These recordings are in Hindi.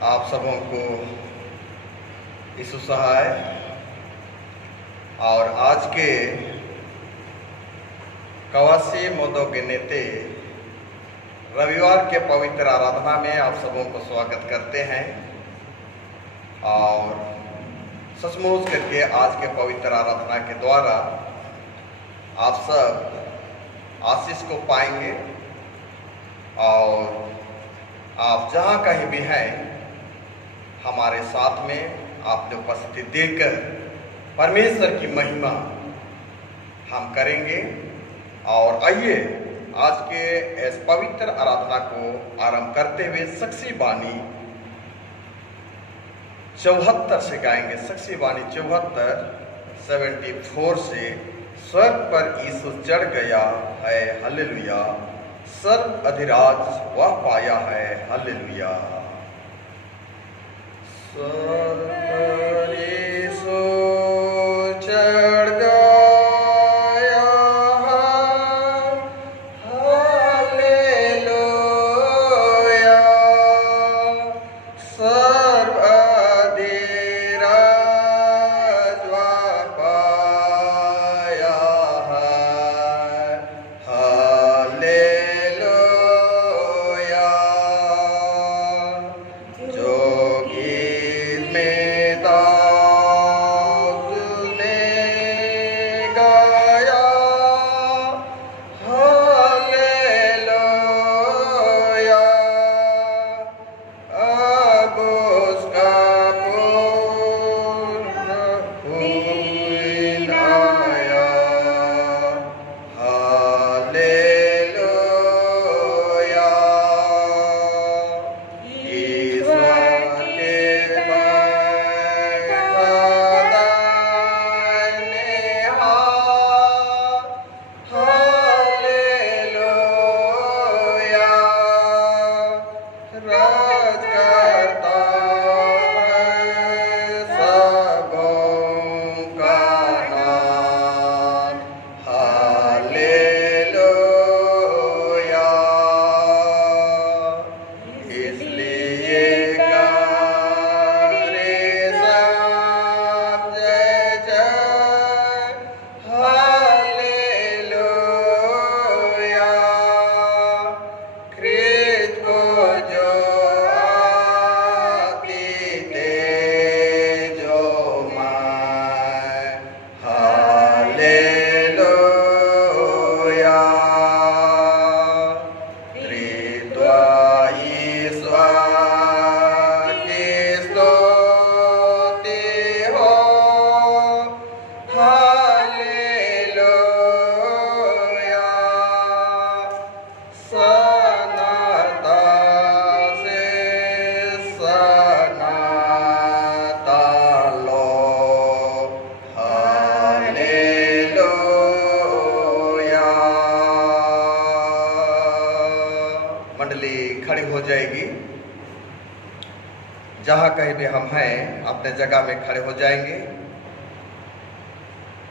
आप सबों को यीशु सहाय। और आज के कवासी मोदो गिनेते रविवार के पवित्र आराधना में आप सबों को स्वागत करते हैं और सचमुच करके आज के पवित्र आराधना के द्वारा आप सब आशीष को पाएंगे और आप जहाँ कहीं भी हैं हमारे साथ में आपने उपस्थिति देकर परमेश्वर की महिमा हम करेंगे। और आइए आज के इस पवित्र आराधना को आरंभ करते हुए साक्षी वाणी 74 से गाएंगे। साक्षी वाणी 74 से स्वर्ग पर यीशु चढ़ गया है हालेलुया, सर्व अधिराज वह पाया है हालेलुया। स्वर्ग पर यीशु चढ़ गया हालेलुया, सर्व अधिराज वह पाया है हालेलुया। खड़ी हो जाएगी। जहां कहीं भी हम हैं अपने जगह में खड़े हो जाएंगे।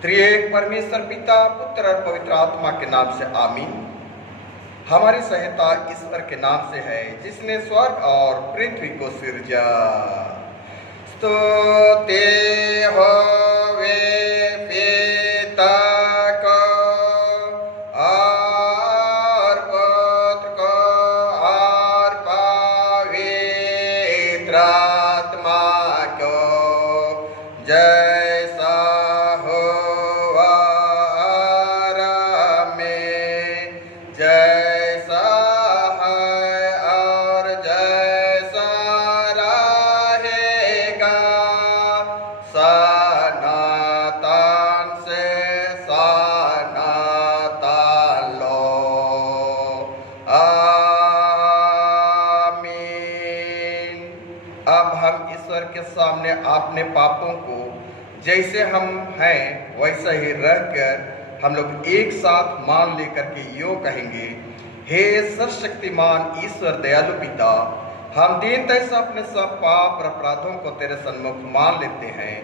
त्रिएक परमेश्वर पिता पुत्र और पवित्र आत्मा के नाम से आमीन। हमारी सहायता ईश्वर के नाम से है जिसने स्वर्ग और पृथ्वी को सिरजा। स्तुति होवे पिता को और पुत्र को और पवित्र आत्मा को, जैसा हुआ आरंभ में जैसा है और जैसा रहेगा, सनातन से सनातन लो आमीन। अब हम ईश्वर के सामने अपने पापों को जैसे हम हैं वैसा ही रहकर हम लोग एक साथ मान लेकर के यूं कहेंगे, हे सर्वशक्तिमान ईश्वर दयालु पिता, हम दीनता से अपने सब पाप और अपराधों को तेरे सन्मुख मान लेते हैं।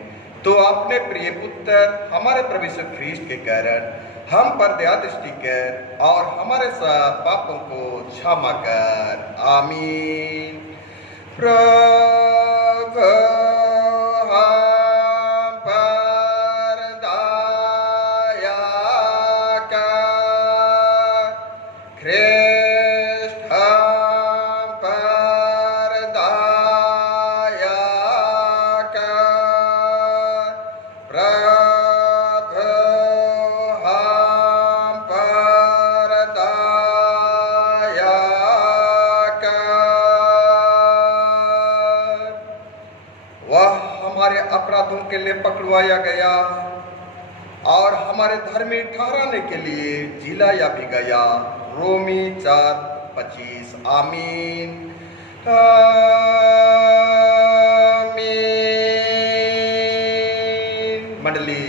तो अपने प्रिय पुत्र हमारे प्रभु यीशु ख्रीष्ट के कारण हम पर दया दृष्टि कर और हमारे सब पापों को क्षमा कर। आमीन। प्रभु हम पर दया कर, ख्रिस्त हम पर दया कर, प्रभु हम पर दया कर। वह हमारे अपराधों के लिए पकड़वाया गया और हमारे धर्मी ठहराने के लिए जिलाया भी गया। रोमी 4:25। आमीन आमीन। मंडली,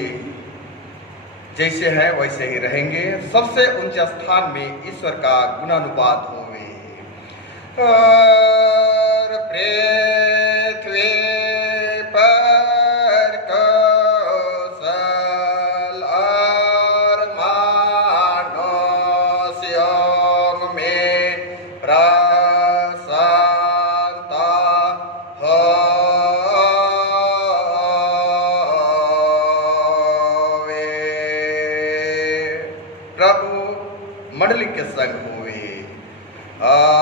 जैसे हैं वैसे ही रहेंगे। सबसे ऊंचे स्थान में ईश्वर का गुणानुवाद होवे और पृथ्वी पर कौशल और मनुष्यों में प्रसन्नता होवे। प्रभु मंडली के संग हुए और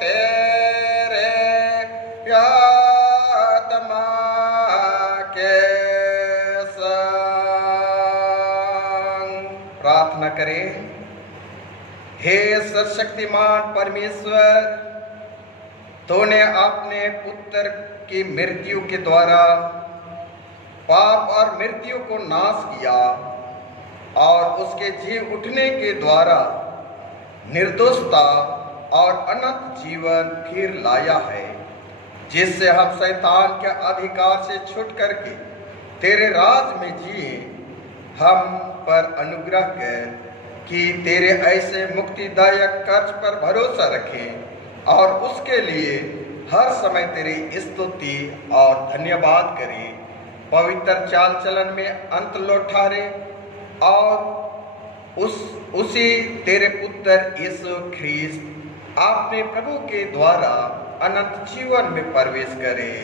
तेरे आत्मा के संग। प्रार्थना करें। हे सर्वशक्तिमान परमेश्वर, तूने अपने पुत्र की मृत्यु के द्वारा पाप और मृत्यु को नाश किया और उसके जी उठने के द्वारा निर्दोषता और अनंत जीवन फिर लाया है, जिससे हम शैतान के अधिकार से छूट करके तेरे राज में जिए। हम पर अनुग्रह कर कि तेरे ऐसे मुक्तिदायक कर्ज पर भरोसा रखें और उसके लिए हर समय तेरी स्तुति और धन्यवाद करें। पवित्र चाल चलन में अंत लौटारे और उसी तेरे पुत्र यीशु ख्रीस्त आपने प्रभु के द्वारा अनंत जीवन में प्रवेश करे।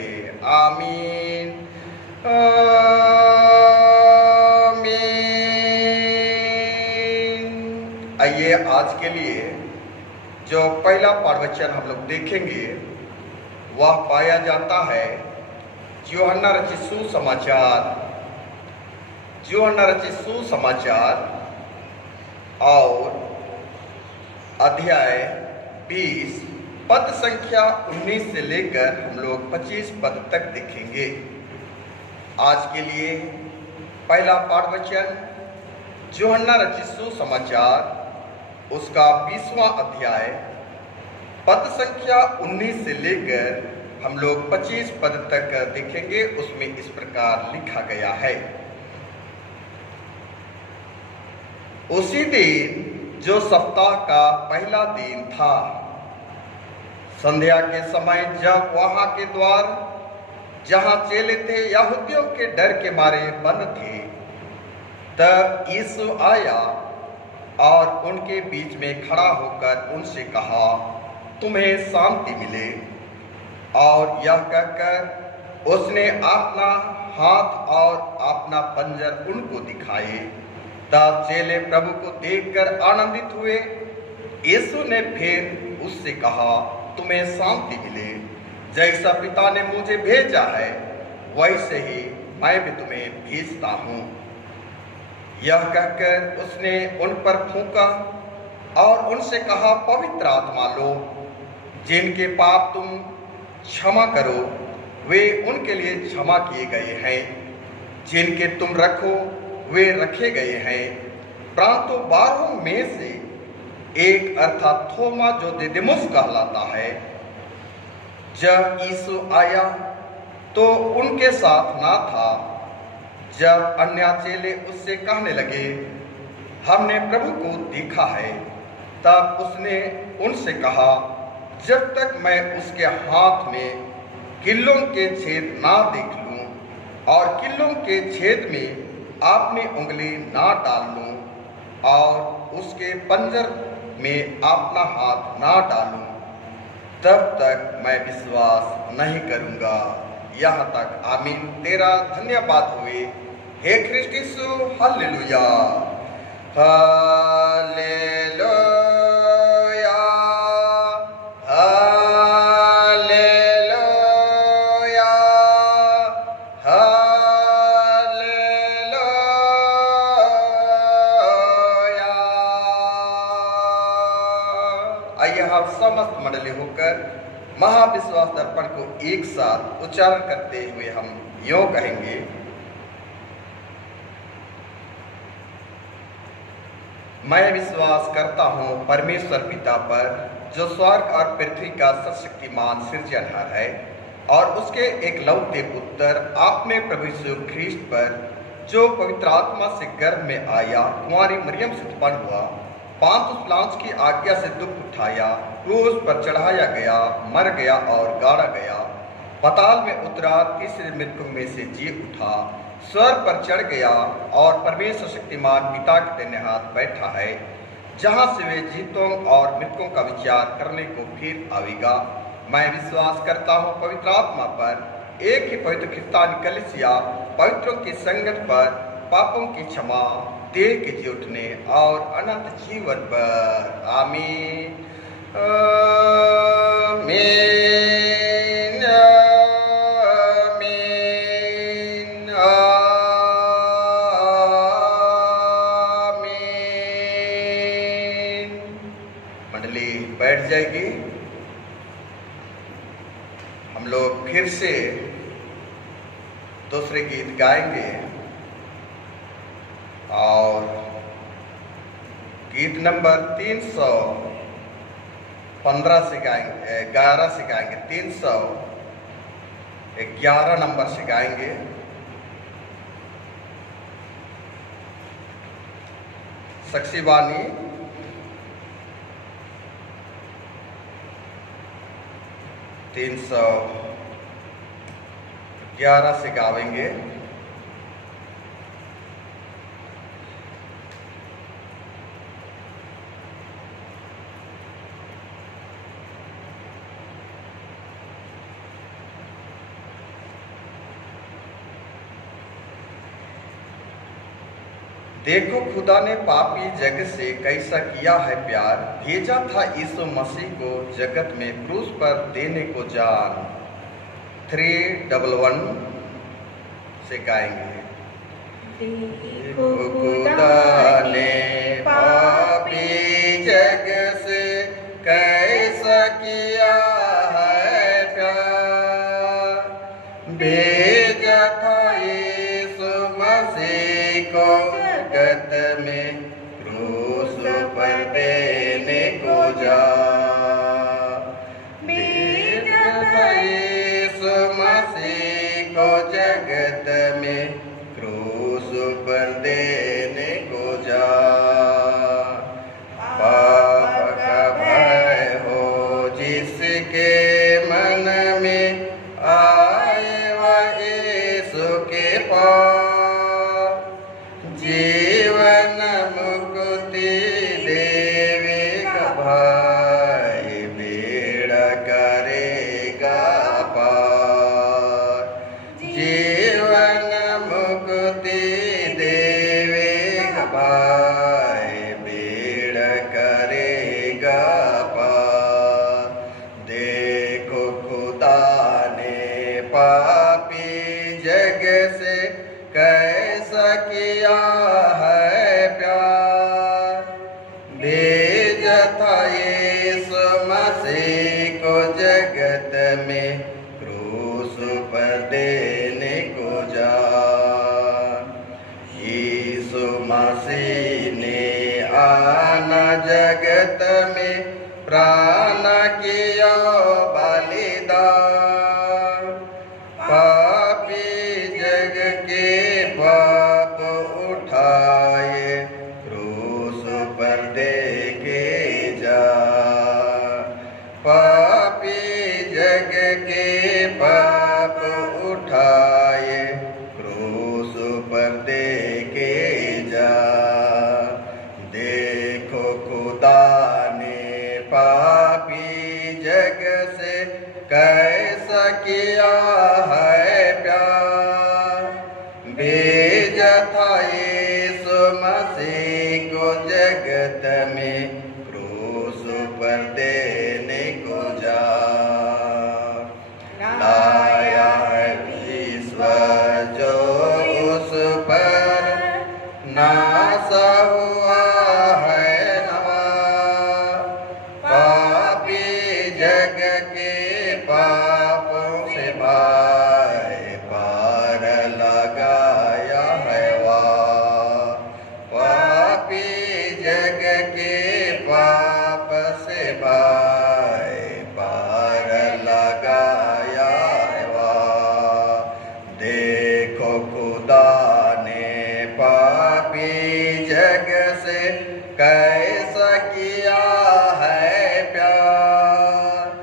आमीन आमीन। आइए आज के लिए जो पहला प्रवचन हम लोग देखेंगे वह पाया जाता है यूहन्ना रचित सुसमाचार और अध्याय 20 पद संख्या 19 से लेकर हम लोग 25 पद तक देखेंगे। आज के लिए पहला प्रवचन यूहन्ना रचित सुसमाचार उसका 20वां अध्याय पद संख्या 19 से लेकर हम लोग 25 पद तक देखेंगे। उसमें इस प्रकार लिखा गया है। उसी दिन जो सप्ताह का पहला दिन था, संध्या के समय जब वहां के द्वार जहां चेले थे यहूदियों के डर के मारे बंद थे, तब यीशु आया और उनके बीच में खड़ा होकर उनसे कहा, तुम्हें शांति मिले। और यह कहकर उसने अपना हाथ और अपना पंजर उनको दिखाए। तब चेले प्रभु को देखकर आनंदित हुए। यीशु ने फिर उससे कहा, तुम्हें शांति मिले। जैसा पिता ने मुझे भेजा है वैसे ही मैं भी तुम्हें भेजता हूँ। यह कहकर उसने उन पर फूंका और उनसे कहा, पवित्र आत्मा लो। जिनके पाप तुम क्षमा करो वे उनके लिए क्षमा किए गए हैं, जिनके तुम रखो वे रखे गए हैं। परंतु 12 में से एक अर्थात थोमा जो दिदिमुस कहलाता है, जब यीशु आया तो उनके साथ ना था। जब अन्य चेले उससे कहने लगे, हमने प्रभु को देखा है, तब उसने उनसे कहा, जब तक मैं उसके हाथ में किल्लों के छेद ना देख लूं और किल्लों के छेद में अपनी उंगली ना डाल लूं और उसके पंजर में अपना हाथ ना डालूं, तब तक मैं विश्वास नहीं करूंगा। यहाँ तक आमीन। तेरा धन्यवाद हुए हे ख्रिस्ट यीशु। हालेलुया, हालेलुया, हालेलुया, हालेलुया। आइए हम समस्त मंडली होकर महाविश्वास दर्पण को एक साथ उच्चारण करते हुए हम यूं कहेंगे, मैं विश्वास करता हूँ परमेश्वर पिता पर, जो स्वर्ग और पृथ्वी का सर्वशक्तिमान सृजनहार है, और उसके एकलौते पुत्र अपने प्रभु यीशु ख्रीस्त पर, जो पवित्र आत्मा से गर्भ में आया, कुंवारी मरियम से उत्पन्न हुआ, पांतुस पिलातुस की आज्ञा से दुख उठाया, क्रूस पर चढ़ाया गया, मर गया और गाड़ा गया, पाताल में उतरा, तीसरे मृतकों में से जी उठा, स्वर्ग पर चढ़ गया और परमेश्वर शक्तिमान पिता के दाहिने हाथ बैठा है, जहां से वे जीतों और मृतकों का विचार करने को फिर आवेगा। मैं विश्वास करता हूँ पवित्र आत्मा पर, एक ही पवित्र क्रिस्तान कलीसिया, पवित्रों की संगत पर, पापों की क्षमा, देह के जी उठने और अनंत जीवन पर। आमीन, आमीन, आमीन, आमीन। मंडली बैठ जाएगी। हम लोग फिर से दूसरे गीत गाएंगे और गीत नंबर 315 से गाएंगे, 11 से गाएंगे, 311 नंबर से गाएंगे। साक्षीवाणी 311 से गावेंगे। देखो खुदा ने पापी जगत से कैसा किया है प्यार, भेजा था यीशु मसीह को जगत में क्रूस पर देने को जान। 311 से गाएंगे। देखो खुदा ने पापी जगत से कैसा किया है प्यार, भेजा था यीशु मसीह को जगत में क्रूस पर देने को जा। भेजा था यीशु मसीह को जगत में क्रूस पर देने को जा। पाप का भय हो जिसके मन में, आए वह यीशु के पास, जीवन मुक्ति देवेगा भाई, बेड़ा करेगा पार। जीवन मुक्ति देवेगा भाई, बेड़ा करेगा पार। देखो खुदा ने पापी जग से कैसा किया है प्यार, भेजा था यीशु मसीह को जगत में क्रूस पर देने को जा। यीशु मसीह ने आना जगत में, प्राण किया बलिदान, पापी जग के पाप उठाए क्रूस पर दे के जा। पापी जग के पाप उठाए क्रूस पर दे के जा। देखो खुदा मसीह को जगत में क्रूस पर देने को जा लाया है ईश्वर जो उस पर नासा हुआ है नवा पापी जग के पापों से भाई पार लगाया है वाह पापी जग के पाप से भाई पार लगाया है वाह देखो खुदा ने पापी जग से कैसा किया है प्यार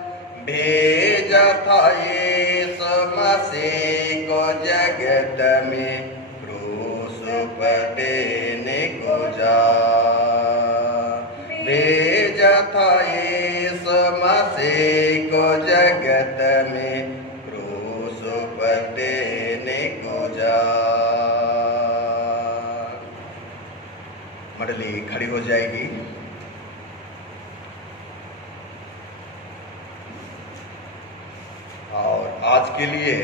भेजा था यीशु मसीह को जगत में क्रूस पर देने को जा भेजा था यीशु मसीह को जगत में क्रूस पर देने को जा। मंडली खड़ी हो जाएगी। और आज के लिए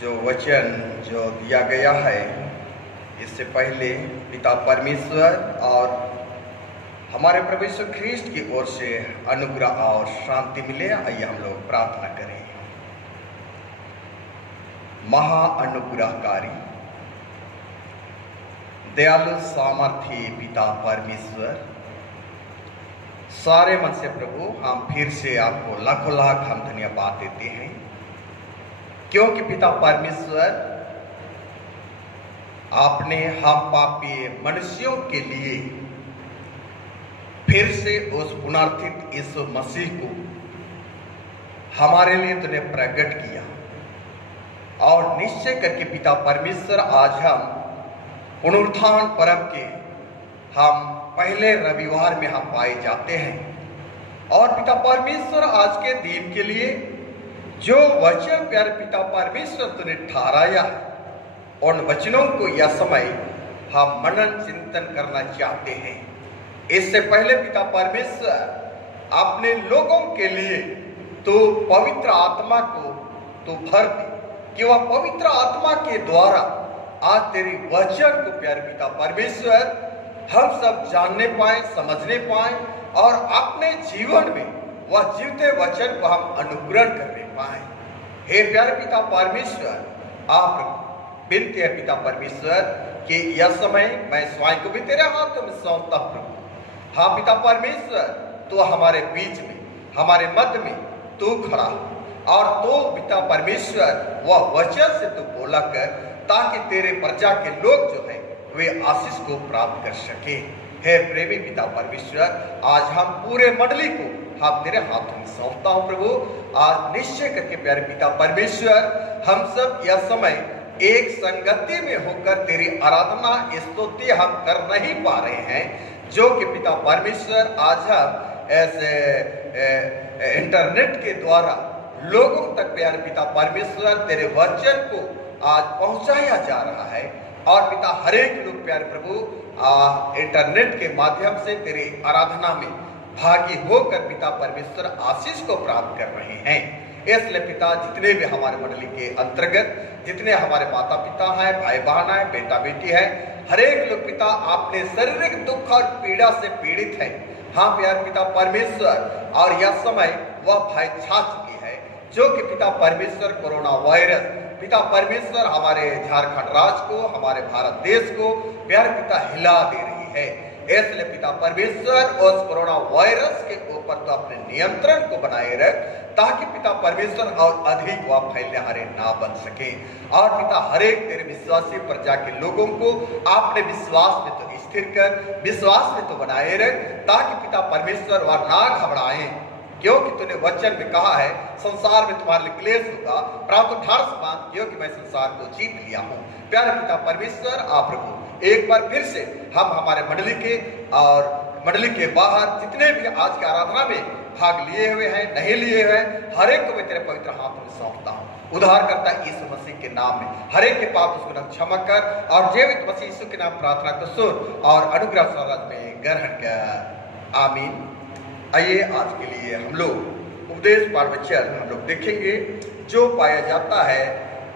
जो वचन जो दिया गया है, इससे पहले पिता परमेश्वर और हमारे प्रभु यीशु ख्रीस्ट की ओर से अनुग्रह और शांति मिले। आइए हम लोग प्रार्थना करें। महा अनुग्रहकारी दयालु सामर्थी पिता परमेश्वर, सारे मन से प्रभु हम फिर से आपको लाखों लाख हम धन्यवाद देते हैं, क्योंकि पिता परमेश्वर आपने हम पापी मनुष्यों के लिए फिर से उस पुनर्थित यीशु मसीह को हमारे लिए तूने प्रकट किया। और निश्चय करके पिता परमेश्वर आज हम पुनरुत्थान पर्व के हम पहले रविवार में हम पाए जाते हैं। और पिता परमेश्वर आज के दिन के लिए जो वचन प्यारे पिता परमेश्वर तूने ठहराया, उन वचनों को यह समय हम मनन चिंतन करना चाहते हैं। इससे पहले पिता परमेश्वर अपने लोगों के लिए तो पवित्र आत्मा को तो भर दे कि वह पवित्र आत्मा के द्वारा आज तेरी वचन को प्यारे पिता परमेश्वर हम सब जानने पाए, समझने पाए और अपने जीवन में वह जीवते वचन को हम अनुग्रहण करने पाए। हे प्यारे पिता परमेश्वर, आप विनती है पिता परमेश्वर कि यह समय मैं स्वयं को भी तेरे हाथों में सौंपता हूं। हाँ पिता परमेश्वर, तो हमारे बीच में, हमारे मध्य में तू खड़ा और तो पिता परमेश्वर वह वचन से तू बोला कर, ताकि तेरे प्रजा के लोग जो है वे आशीष को प्राप्त कर सके। हे प्रेमी पिता परमेश्वर, आज हम पूरे मंडली को हम तेरे हाथों में सौंपता हूं प्रभु। आज निश्चय करके प्यारे पिता परमेश्वर, हम सब यह समय एक संगति में होकर तेरी आराधना स्तुति हम कर नहीं पा रहे हैं, जो कि पिता परमेश्वर आज हम ऐसे इंटरनेट के द्वारा लोगों तक प्यारे पिता परमेश्वर तेरे वचन को आज पहुंचाया जा रहा है। और पिता हर एक लोग प्यारे प्रभु इंटरनेट के माध्यम से तेरी आराधना में भागी होकर पिता परमेश्वर आशीष को प्राप्त कर रहे हैं। इसलिए पिता जितने भी हमारे मंडली के अंतर्गत जितने हमारे माता पिता हैं, भाई बहन है, बेटा बेटी है, हर एक लोग पिता आपने शारीरिक दुख और पीड़ा से पीड़ित है। हाँ प्यार पिता परमेश्वर, और यह समय वह भय छा चुकी है, जो कि पिता परमेश्वर कोरोना वायरस पिता परमेश्वर हमारे झारखंड राज्य को, हमारे भारत देश को प्यार पिता हिला दे रही है। इसलिए पिता परमेश्वर उस कोरोना वायरस के ऊपर तो अपने नियंत्रण को बनाए रख, ताकि पिता परमेश्वर और अधिक वह फैलने ना बन सके। और पिता हर एक तेरे विश्वासी प्रजा के लोगों को आपने विश्वास में तो स्थिर कर, विश्वास में तो बनाए रख, ताकि पिता परमेश्वर वह ना घबराए, क्योंकि तूने वचन में कहा है संसार में तुम्हारे लिए क्लेश होगा, परंतु ढाढ़स बांध, क्योंकि मैं संसार को जीत लिया हूँ। प्यारे पिता परमेश्वर, आप प्रभु एक बार फिर से हम हमारे मंडली के और मंडली के बाहर जितने भी आज की आराधना में भाग लिए हुए हैं, नहीं लिए हुए हैं, हर एक को मैं तेरे पवित्र हाथों में सौंपता हूँ। उद्धारकर्ता यीशु मसीह के नाम में हर एक के पाप उसको नाम क्षमा कर और जीवित मसीह यीशु के नाम प्रार्थना को सुन और अनुग्रह स्वराज में ग्रहण कर। आमीन। आइए आज के लिए हम लोग उपदेश पाठ वचन हम लोग देखेंगे जो पाया जाता है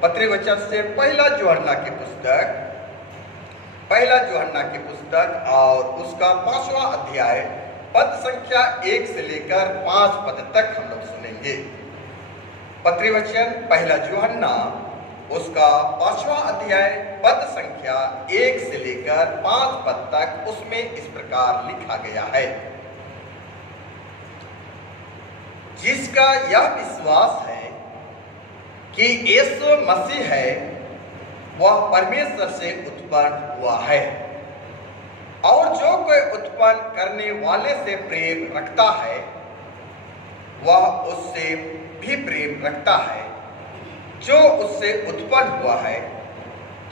पत्री वचन से पहला यूहन्ना की पुस्तक और उसका 5वां अध्याय पद संख्या 1 से लेकर 5 पद तक हम लोग सुनेंगे। पत्री वचन पहला यूहन्ना उसका 5वां अध्याय पद संख्या 1 से लेकर 5 पद तक उसमें इस प्रकार लिखा गया है। जिसका यह विश्वास है कि यीशु मसीह है वह परमेश्वर से उत्पन्न हुआ है और जो कोई उत्पन्न करने वाले से प्रेम रखता है वह उससे भी प्रेम रखता है जो उससे उत्पन्न हुआ है।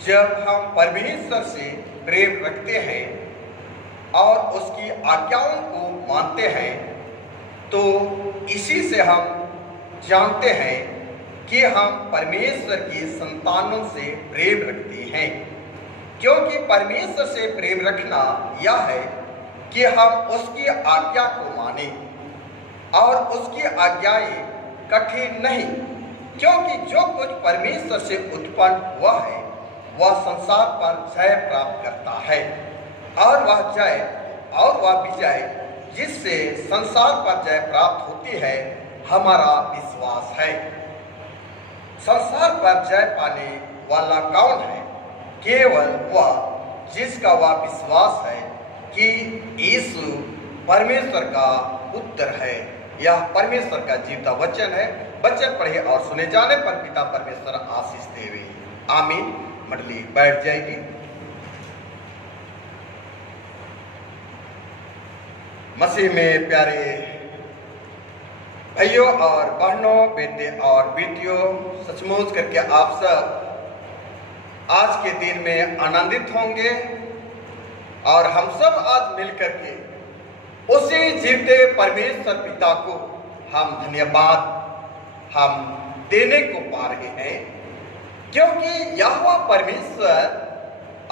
जब हम परमेश्वर से प्रेम रखते हैं और उसकी आज्ञाओं को मानते हैं तो इसी से हम जानते हैं कि हम परमेश्वर की संतानों से प्रेम रखते हैं, क्योंकि परमेश्वर से प्रेम रखना यह है कि हम उसकी आज्ञा को मानें और उसकी आज्ञाएं कठिन नहीं, क्योंकि जो कुछ परमेश्वर से उत्पन्न हुआ है वह संसार पर जय प्राप्त करता है और वह विजय जिससे संसार पर जय प्राप्त होती है हमारा विश्वास है। संसार पर जय पाने वाला कौन है? केवल वह जिसका वह विश्वास है कि यीशु परमेश्वर का पुत्र है। यह परमेश्वर का जीवता वचन है। वचन पढ़े और सुने जाने पर पिता परमेश्वर आशीष देवे। आमीन। मंडली बैठ जाएगी। मसीह में प्यारे भाइयों और बहनों, बेटे और बेटियों, सचमुच करके आप सब आज के दिन में आनंदित होंगे और हम सब आज मिलकर के उसी जीवते परमेश्वर पिता को हम धन्यवाद हम देने को पा रहे हैं, क्योंकि यहोवा परमेश्वर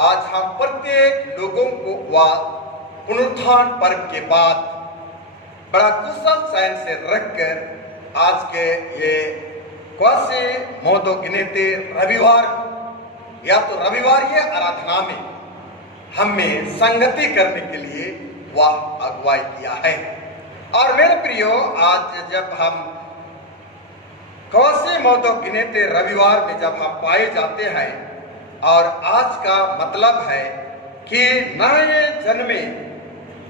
आज हम प्रत्येक लोगों को वह पुनरुत्थान पर्व के बाद बड़ा कुशल चैन से रखकर आज के ये क्वासे मोदो गिनेते रविवार या तो रविवारीय आराधना में हमें संगति करने के लिए वह अगुवाई किया है। और मेरे प्रियो, आज जब हम क्वासे मोदो गिनेते रविवार में जब हम पाए जाते हैं और आज का मतलब है कि नए जन्मे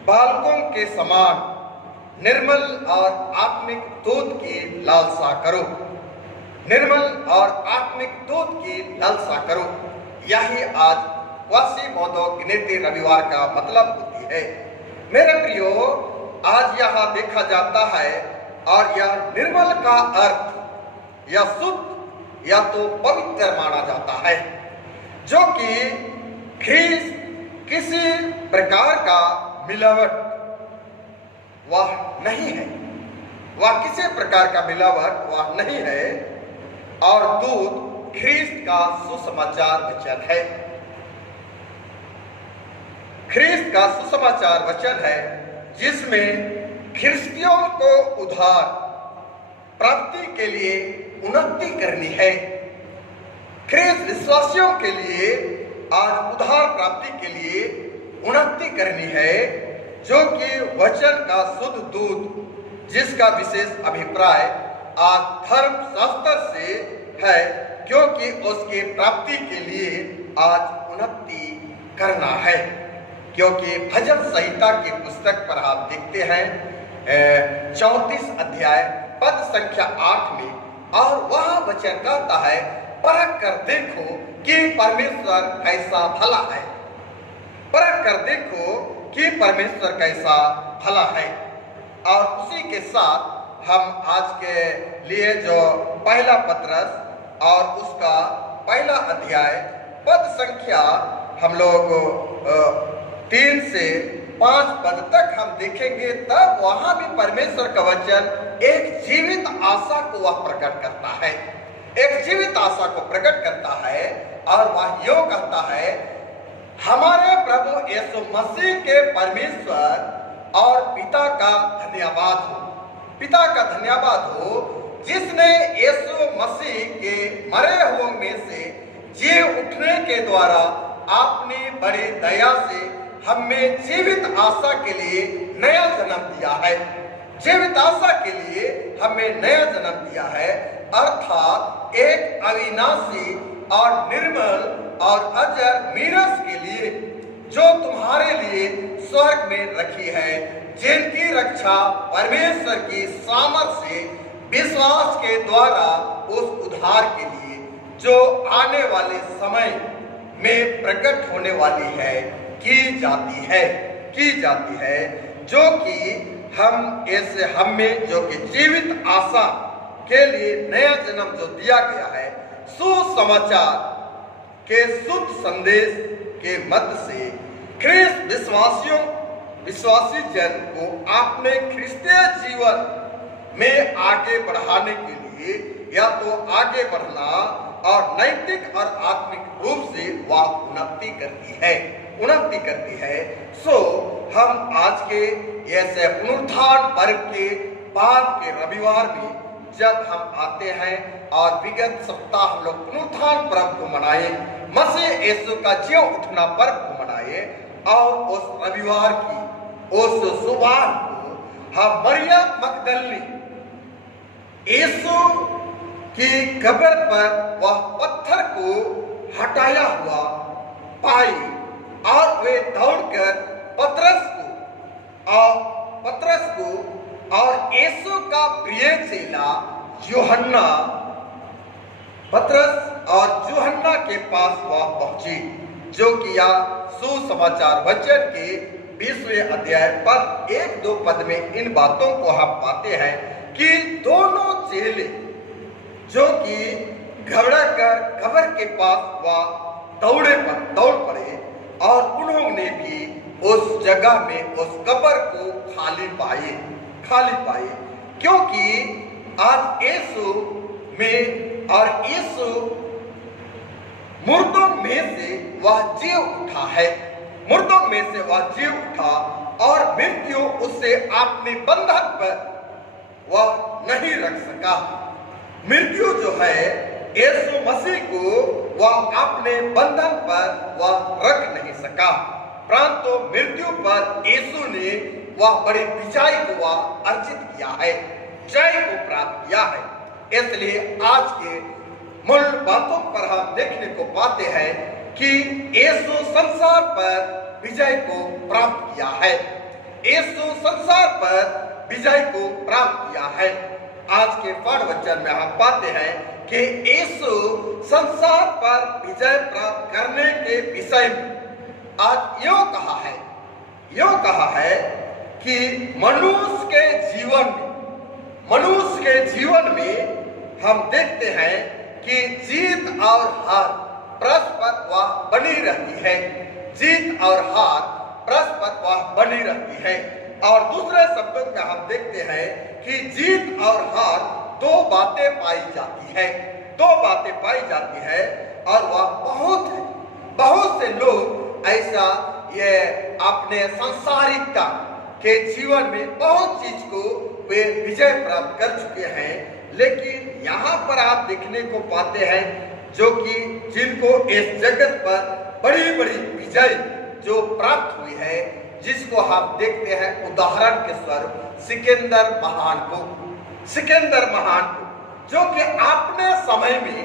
बालकों के समान निर्मल और आत्मिक दूध की लालसा करो, निर्मल और आत्मिक दूध की लालसा करो। यही आज क्वासी मोदो गिनेते रविवार का मतलब होती है। मेरे प्रियो, आज यहाँ देखा जाता है और यह निर्मल का अर्थ या शुद्ध या तो पवित्र माना जाता है, जो कि ख्रीस्त किसी प्रकार का मिलावट वह नहीं है, वह किसी प्रकार का मिलावट वह नहीं है। और दूध ख्रीस्त का सुसमाचार वचन है, ख्रीस्त का सुसमाचार वचन है जिसमें ख्रिस्तियों को उद्धार प्राप्ति के लिए उन्नति करनी है। ख्रीस्त विश्वासियों के लिए आज उद्धार प्राप्ति के लिए उन्नति करनी है, जो कि वचन का शुद्ध दूध जिसका विशेष अभिप्राय आज धर्म शास्त्र से है, क्योंकि उसके प्राप्ति के लिए आज उन्नति करना है। क्योंकि भजन संहिता की पुस्तक पर आप देखते हैं 34 अध्याय पद संख्या 8 में, और वह वचन कहता है, परख कर देखो कि परमेश्वर कैसा भला है, परख कर देखो कि परमेश्वर कैसा भला है। और उसी के साथ हम आज के लिए जो पहला पत्रस और उसका पहला अध्याय पद संख्या हम लोग 3 से 5 पद तक हम देखेंगे, तब वहां भी परमेश्वर का वचन एक जीवित आशा को वह प्रकट करता है। एक जीवित आशा को प्रकट करता है और वह यूं कहता है, हमारे प्रभु यीशु मसीह के परमेश्वर और पिता का धन्यवाद हो, पिता का धन्यवाद हो, जिसने यीशु मसीह के मरे हुए में से जी उठने के द्वारा अपनी बड़ी दया से हमें जीवित आशा के लिए नया जन्म दिया है। जीवित आशा के लिए हमें नया जन्म दिया है, अर्थात एक अविनाशी और निर्मल और अजर मीरास के लिए जो तुम्हारे लिए स्वर्ग में रखी है, जिनकी रक्षा परमेश्वर की सामर्थ्य से विश्वास के द्वारा उस उद्धार के लिए जो आने वाले समय में प्रकट होने वाली है की जाती है, जो कि हम ऐसे हमें जो कि जीवित आशा के लिए नया जन्म जो दिया गया है, सुसमाचार के शुद्ध संदेश के मध्य से ख्रिस्त विश्वासी जन को अपने ख्रिस्तीय जीवन में आगे बढ़ाने के लिए या तो आगे बढ़ना और नैतिक और आत्मिक रूप से वह उन्नति करती है। सो हम आज के ऐसे पुनरुत्थान पर्व के बाद के रविवार में जब हम आते हैं और विगत सप्ताह हम लोग पुनरुत्थान पर्व को मनाए, मसीह यीशु का जी उठना पर्व को मनाए, और उस रविवार की उस सुबह को हम मरियम मगदलिनी यीशु की कब्र पर वह पत्थर को हटाया हुआ पाई और वे दौड़कर पतरस को और यीशु का प्रिय चेला यूहन्ना, पतरस और यूहन्ना के पास वह पहुंची, जो कि यह सुसमाचार वचन के 20वें अध्याय पद 1-2 पद में इन बातों को हम पाते हैं कि दोनों चेले जो कि घबरा कर कब्र के पास वह दौड़ पड़े और उन्होंने भी उस जगह में उस कब्र को खाली पाए, क्योंकि आज यीशु में और यीशु मुर्दों में से वह जी उठा है, मुर्दों में से वह जी उठा और मृत्यु उससे अपने बंधन पर वह नहीं रख सका। मृत्यु जो है यीशु मसीह को वह अपने बंधन पर वह रख नहीं सका, परंतु मृत्यु पर यीशु ने वह बड़ी विजय को वह अर्जित किया है, जय को प्राप्त किया है। इसलिए आज के मूल बातों पर हम देखने को पाते हैं कि यीशु संसार पर विजय को प्राप्त किया है, यीशु संसार पर विजय को प्राप्त किया है। आज के पाठ वचन में हम पाते हैं कि यीशु संसार पर विजय प्राप्त करने के विषय में आज यूं कहा है कि मनुष्य के जीवन में हम देखते हैं कि जीत और हार परस्पर वह बनी रहती है, जीत और हार परस्पर वह बनी रहती है। और दूसरे शब्दों में हम देखते हैं कि जीत और हार दो बातें पाई जाती है और वह बहुत से लोग ऐसा ये अपने सांसारिकता के जीवन में बहुत चीज को वे विजय प्राप्त कर चुके हैं, लेकिन यहाँ पर आप देखने को पाते हैं जो कि जिनको इस जगत पर बड़ी बड़ी विजय जो प्राप्त हुई है, जिसको हम देखते हैं उदाहरण के स्वरूप सिकंदर महान को, जो कि अपने समय में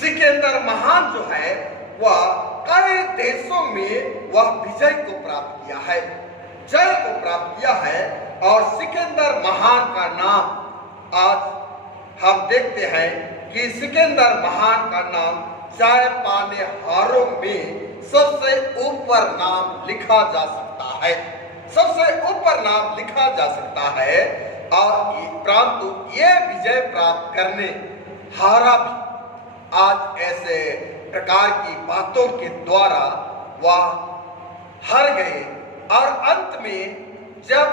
सिकंदर महान जो है वह कई देशों में वह विजय को प्राप्त किया है, जय को प्राप्त किया है। और सिकंदर महान का नाम आज हम देखते हैं कि सिकंदर महान का नाम चाय पाने हारों में सबसे ऊपर नाम लिखा जा सकता है, और परंतु ये विजय प्राप्त करने हारा भी आज ऐसे प्रकार की बातों के द्वारा वह हार गए। और अंत में जब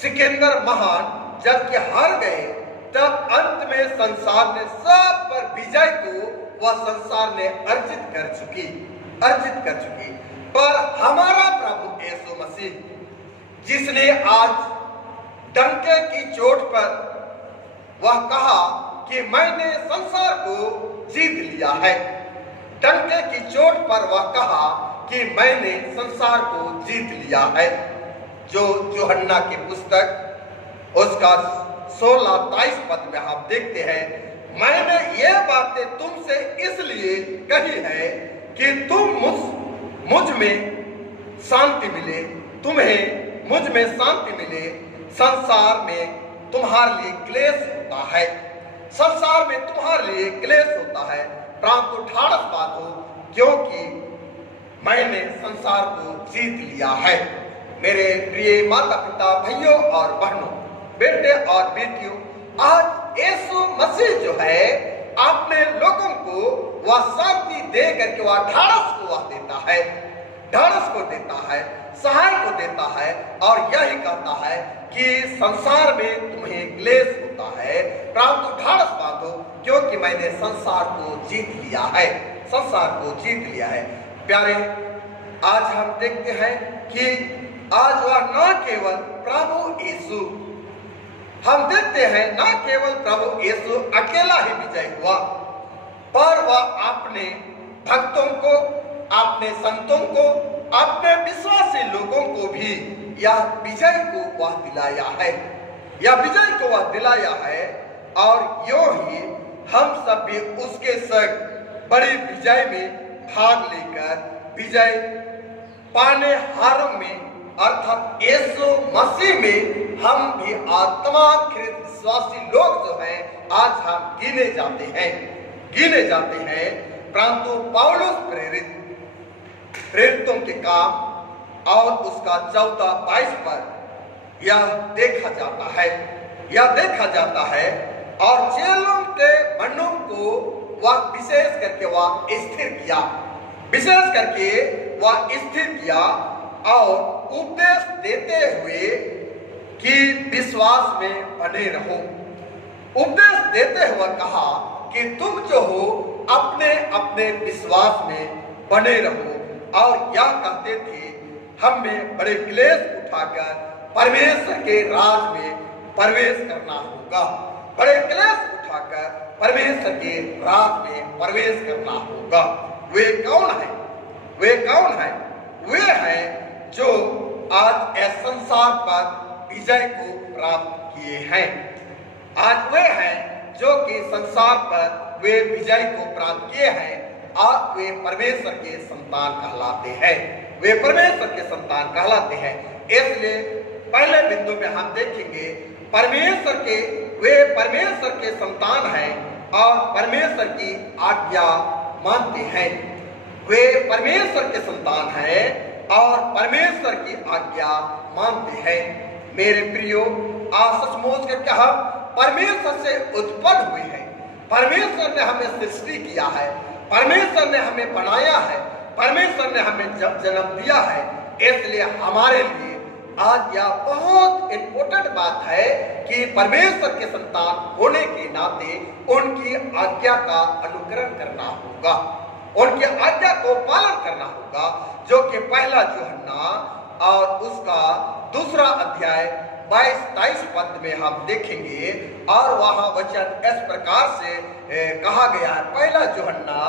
सिकंदर महान जबकि हार गए तब अंत में संसार ने सब पर विजय को वह संसार ने अर्जित कर चुकी। पर हमारा प्रभु यीशु मसीह, जिसने आज डंके की चोट पर वह कहा कि मैंने संसार को जीत लिया है, डंके की चोट पर वह कहा कि मैंने संसार को जीत लिया है। जो यूहन्ना की पुस्तक उसका 16-23 पद में आप देखते हैं, मैंने ये बातें तुमसे इसलिए कही है कि मुझ में शांति मिले, तुम्हें मुझ में शांति मिले। संसार में तुम्हारे लिए क्लेश होता है, संसार में तुम्हारे लिए क्लेश होता है, परंतु ठाड़स बांधो, क्योंकि मैंने संसार को जीत लिया है। मेरे प्रिय माता पिता, भाइयों और बहनों, बेटे और बेटियों, आज यीशु मसीह जो है अपने लोगों को वह शांति दे करके वह ढाढ़स को वह देता है, ढाढ़स को देता है, सहाय को देता है और यही कहता है कि संसार में तुम्हें क्लेश होता है, परंतु ढाढ़स बांधो, क्योंकि मैंने संसार को जीत लिया है, संसार को जीत लिया है। प्यारे, आज हम देखते हैं कि आज वह न केवल प्रभु यीशु, हम देखते हैं न केवल प्रभु यीशु अकेला ही विजय हुआ, पर वह अपने भक्तों को, अपने संतों को, अपने विश्वासी लोगों को भी यह विजय को वह दिलाया है, यह विजय को वह दिलाया है। और यूं ही हम सब भी उसके संग बड़ी विजय में भाग लेकर विजय पाने हारों में अर्थात यीशु मसीह में हम भी आत्माकृत विश्वासी लोग जो हैं आज हम गिने जाते हैं। परंतु पौलुस प्रेरितों के काम और उसका 14-22 पर यह देखा जाता है और चेलों के मनों को वह विशेष करके वह स्थिर किया और उपदेश देते हुए कि विश्वास में बने रहो। उपदेश देते हुए कहा कि तुम जो हो अपने अपने विश्वास में बने रहो। और यह कहते थे हमें बड़े क्लेश उठाकर परमेश्वर के राज में प्रवेश करना होगा, बड़े क्लेश उठाकर परमेश्वर के राज में प्रवेश करना होगा। वे कौन है? वे हैं जो आज इस संसार पर विजय को प्राप्त किए हैं। आज वे हैं जो कि संसार पर वे विजय को प्राप्त किए हैं और वे परमेश्वर के संतान कहलाते हैं। इसलिए पहले बिंदु में हम देखेंगे वे परमेश्वर के संतान हैं और परमेश्वर की आज्ञा मानते हैं। वे परमेश्वर के संतान हैं और परमेश्वर की आज्ञा मानते हैं। मेरे प्रियो, आज सचमुच के क्या परमेश्वर से उत्पन्न हुए हैं। परमेश्वर ने हमें सृष्टि किया है, परमेश्वर ने हमें बनाया है, परमेश्वर ने हमें जन्म दिया है। इसलिए हमारे लिए आज यह बहुत इम्पोर्टेंट बात है कि परमेश्वर के संतान होने के नाते उनकी आज्ञा का अनुकरण करना होगा, उनकी आज्ञा को पालन करना होगा, जो कि पहला यूहन्ना और उसका 2 अध्याय 22-23 पद में हम देखेंगे। और वहां वचन इस प्रकार से कहा गया है, पहला यूहन्ना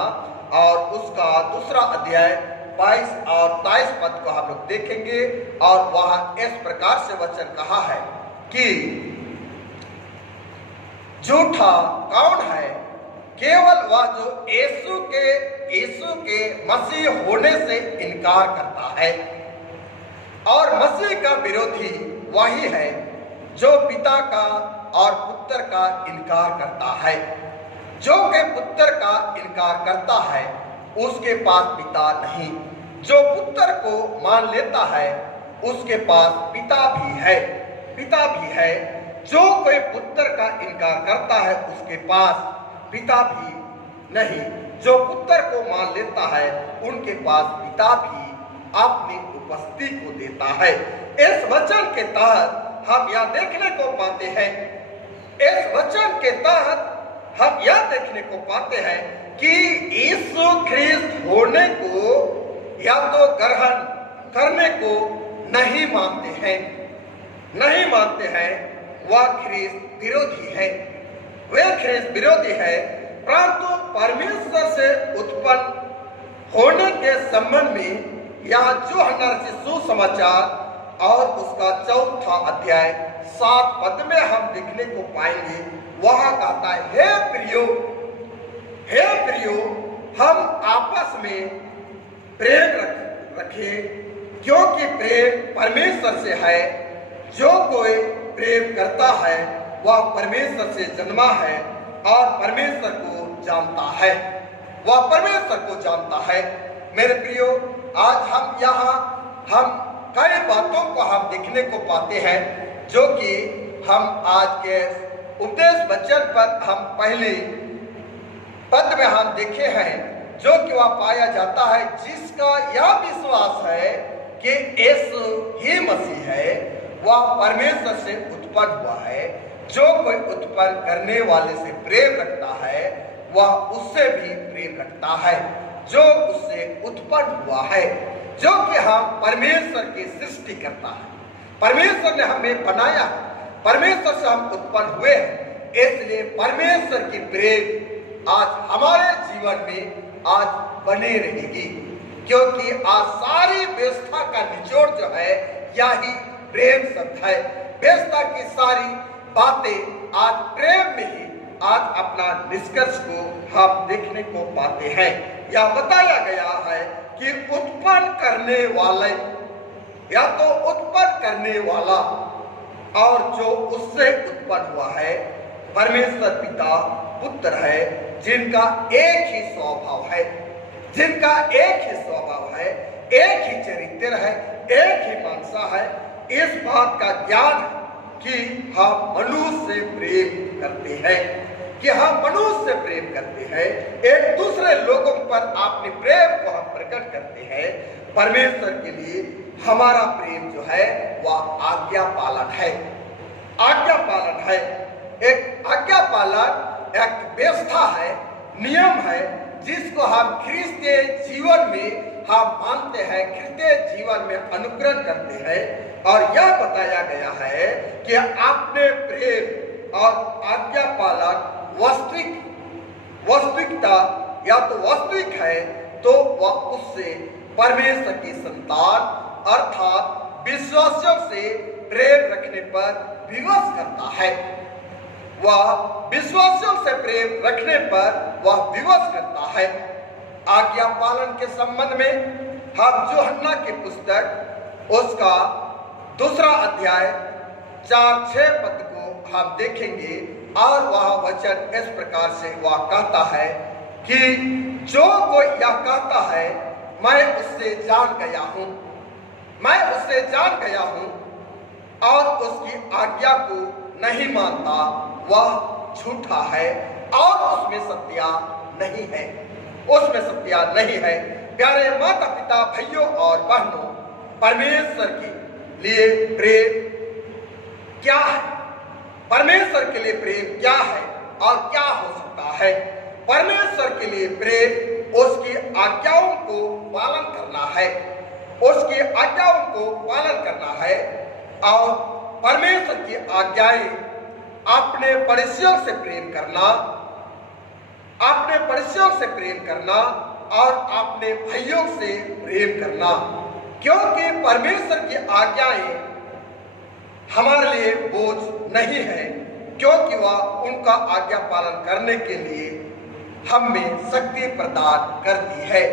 और उसका 2 अध्याय 22 और 23 पद को हम लोग देखेंगे। और वहां इस प्रकार से वचन कहा है कि झूठा कौन है? केवल वह जो यीशु के मसीह होने से इनकार करता है। और मसीह का विरोधी वही है जो पिता का और पुत्र का इनकार करता है। जो कि पुत्र का इनकार करता है उसके पास पिता नहीं, जो पुत्र को मान लेता है उसके पास पिता भी है। जो कोई पुत्र का इनकार करता है उसके पास पिता भी नहीं, जो पुत्र को मान लेता है उनके पास पिता भी अपनी उपस्थिति को देता है। इस वचन के तहत हम यह देखने को पाते हैं इस वचन के तहत हम यह देखने को पाते हैं कि यीशु ख्रिस्त होने को या तो ग्रहण करने को नहीं मानते हैं, वह ख्रिस्त विरोधी है, वे ख्रिस्त विरोधी है। परंतु परमेश्वर से उत्पन्न होने के संबंध में यहाँ यूहन्ना रचित सुसमाचार और उसका 4था अध्याय 7 पद में हम देखने को पाएंगे। वह कहता है, हे प्रियो, हम आपस में प्रेम रखें, क्योंकि प्रेम परमेश्वर से है। जो कोई प्रेम करता है वह परमेश्वर से जन्मा है और परमेश्वर को जानता है, वह परमेश्वर को जानता है। मेरे प्रियो, आज हम कई बातों को हम देखने को पाते हैं जो कि हम आज के उपदेश वचन पर हम पहले पद में हम देखे हैं, जो कि वह पाया जाता है, जिसका यह विश्वास है कि यीशु ही मसीह है, वह परमेश्वर से उत्पन्न हुआ है। जो कोई उत्पन्न करने वाले से प्रेम रखता है वह उससे भी प्रेम रखता है जो उससे उत्पन्न हुआ है। जो कि हम परमेश्वर की सृष्टि करता है, परमेश्वर ने हमें बनाया, परमेश्वर से हम उत्पन्न हुए हैं। इसलिए परमेश्वर की प्रेम आज हमारे जीवन में आज बने रहेगी, क्योंकि आज सारी व्यवस्था का निचोड़ जो है यही प्रेम शब्द है। व्यवस्था की सारी बातें आज प्रेम में ही आज अपना निष्कर्ष को हम देखने को पाते हैं। यह बताया गया है कि उत्पन्न करने वाले या तो उत्पन्न करने वाला और जो उससे उत्पन्न हुआ है परमेश्वर पिता पुत्र है, जिनका एक ही स्वभाव है, जिनका एक ही स्वभाव है, एक ही चरित्र है, एक ही मानसा है। इस बात का ज्ञान कि हम मनुष्य से प्रेम करते हैं, कि हम मनुष्य से प्रेम करते हैं, एक दूसरे लोगों पर अपने प्रेम को हम प्रकट करते हैं। परमेश्वर के लिए हमारा प्रेम जो है वह आज्ञा पालन है, आज्ञा पालन है। एक आज्ञा पालन एक व्यवस्था है, नियम है, जिसको हम ख्रिस्तीय जीवन में हम मानते हैं, ख्रिस्तीय जीवन में अनुकरण करते हैं। और यह बताया गया है कि आपने प्रेम और आज्ञा पालन वास्तविकता या तो वास्तविक है तो वह उससे परमेश्वर की संतान अर्थात विश्वासियों से प्रेम रखने पर विवश करता है। वह विश्वासियों से प्रेम रखने पर वह विवश करता है। आज्ञा पालन के संबंध में हम यूहन्ना की पुस्तक उसका 2 अध्याय 4-6 पद को हम देखेंगे और वह वचन इस प्रकार से वह कहता है कि जो कोई यह कहता है मैं उससे जान गया हूं, मैं उससे जान गया हूं और उसकी आज्ञा को नहीं मानता, वह झूठा है और उसमें सत्या नहीं है, उसमें सत्या नहीं है। प्यारे माता पिता भाइयों और बहनों, परमेश्वर के लिए प्रेम क्या है? परमेश्वर के लिए प्रेम क्या है और क्या हो सकता है? परमेश्वर के लिए प्रेम उसकी आज्ञाओं को पालन करना है, उसकी आज्ञाओं को पालन करना है। और परमेश्वर की आज्ञाएं अपने पड़ोसियों से प्रेम करना, अपने पड़ोसियों से प्रेम करना और अपने भाइयों से प्रेम करना, क्योंकि परमेश्वर की आज्ञाएं हमारे लिए बोझ नहीं है, क्योंकि वह उनका आज्ञा पालन करने के लिए हमें शक्ति प्रदान करती है,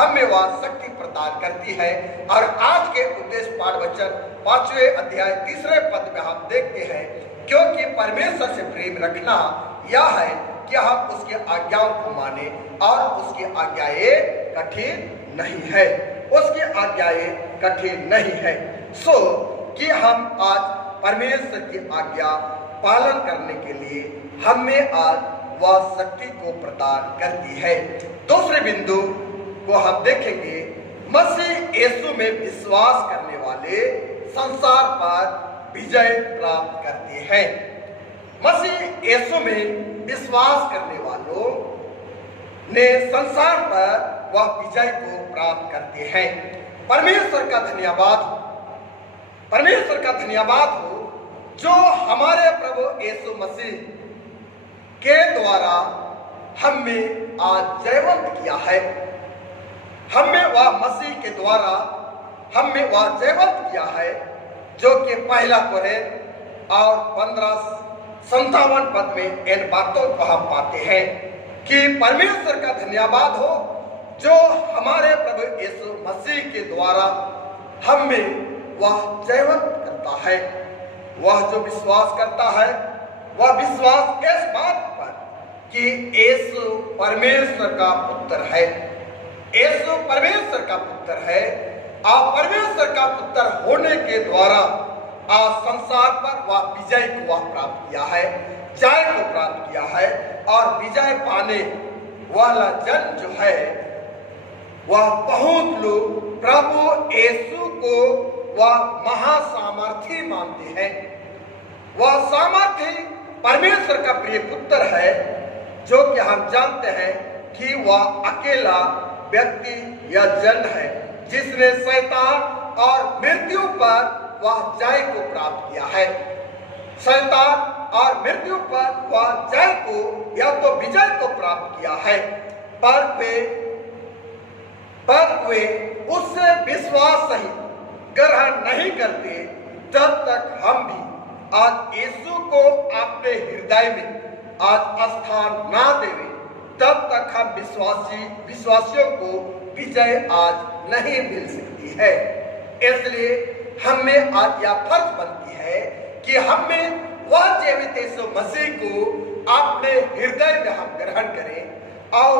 हमें वह शक्ति प्रदान करती है। और आज के उपदेश पाठ वचन 5वें अध्याय 3 पद में हम देखते हैं, क्योंकि परमेश्वर से प्रेम रखना यह है कि हम उसकी आज्ञाओं को माने और उसकी आज्ञाएं कठिन नहीं है, उसकी आज्ञाएं कठिन नहीं है। सो कि हम आज परमेश्वर की आज्ञा पालन करने के लिए हमें आज वह शक्ति को प्रदान करती है। दूसरे बिंदु को हम देखेंगे, मसीह यीशु में विश्वास करने वाले संसार पर विजय प्राप्त करते हैं। मसीह यीशु में विश्वास करने वालों ने संसार पर वह विजय को प्राप्त करते हैं। परमेश्वर का धन्यवाद हो, परमेश्वर का धन्यवाद हो जो हमारे प्रभु यीशु मसीह के द्वारा हमें आज जयवंत किया है। हमें वह मसीह के द्वारा हमें वह जयवंत किया है, जो कि पहला कोरिन्थ और 15:57 पद में इन बातों को हम पाते हैं कि परमेश्वर का धन्यवाद हो जो हमारे प्रभु यीशु मसीह के द्वारा हमें वह जयवंत करता है। वह जो विश्वास करता है वह विश्वास इस बात पर कि यीशु परमेश्वर का पुत्र है। यीशु परमेश्वर का पुत्र है और परमेश्वर का पुत्र होने के द्वारा आज संसार पर वह विजय को वह प्राप्त किया है, जय को प्राप्त किया है। और विजय पाने वाला जन जो है वह बहुत लोग प्रभु यीशु को वह महासामर्थी मानते हैं। वह सामर्थी परमेश्वर का प्रिय पुत्र है, जो कि हम जानते हैं कि वह अकेला व्यक्ति या जन है जिसने शैतान और मृत्यु पर वह जय को प्राप्त किया है। शैतान और मृत्यु पर वह जय को या तो विजय को प्राप्त किया है, पर वे उससे विश्वास सही ग्रहण नहीं करते। जब तक हम भी आज यीशु को अपने हृदय में आज स्थान ना देवे, तब तक हम विश्वासियों को विजय आज नहीं मिल सकती है। इसलिए हमें आज यह फर्ज बनती है कि हमें वह जीवित यीशु मसीह को अपने हृदय में हम ग्रहण करें और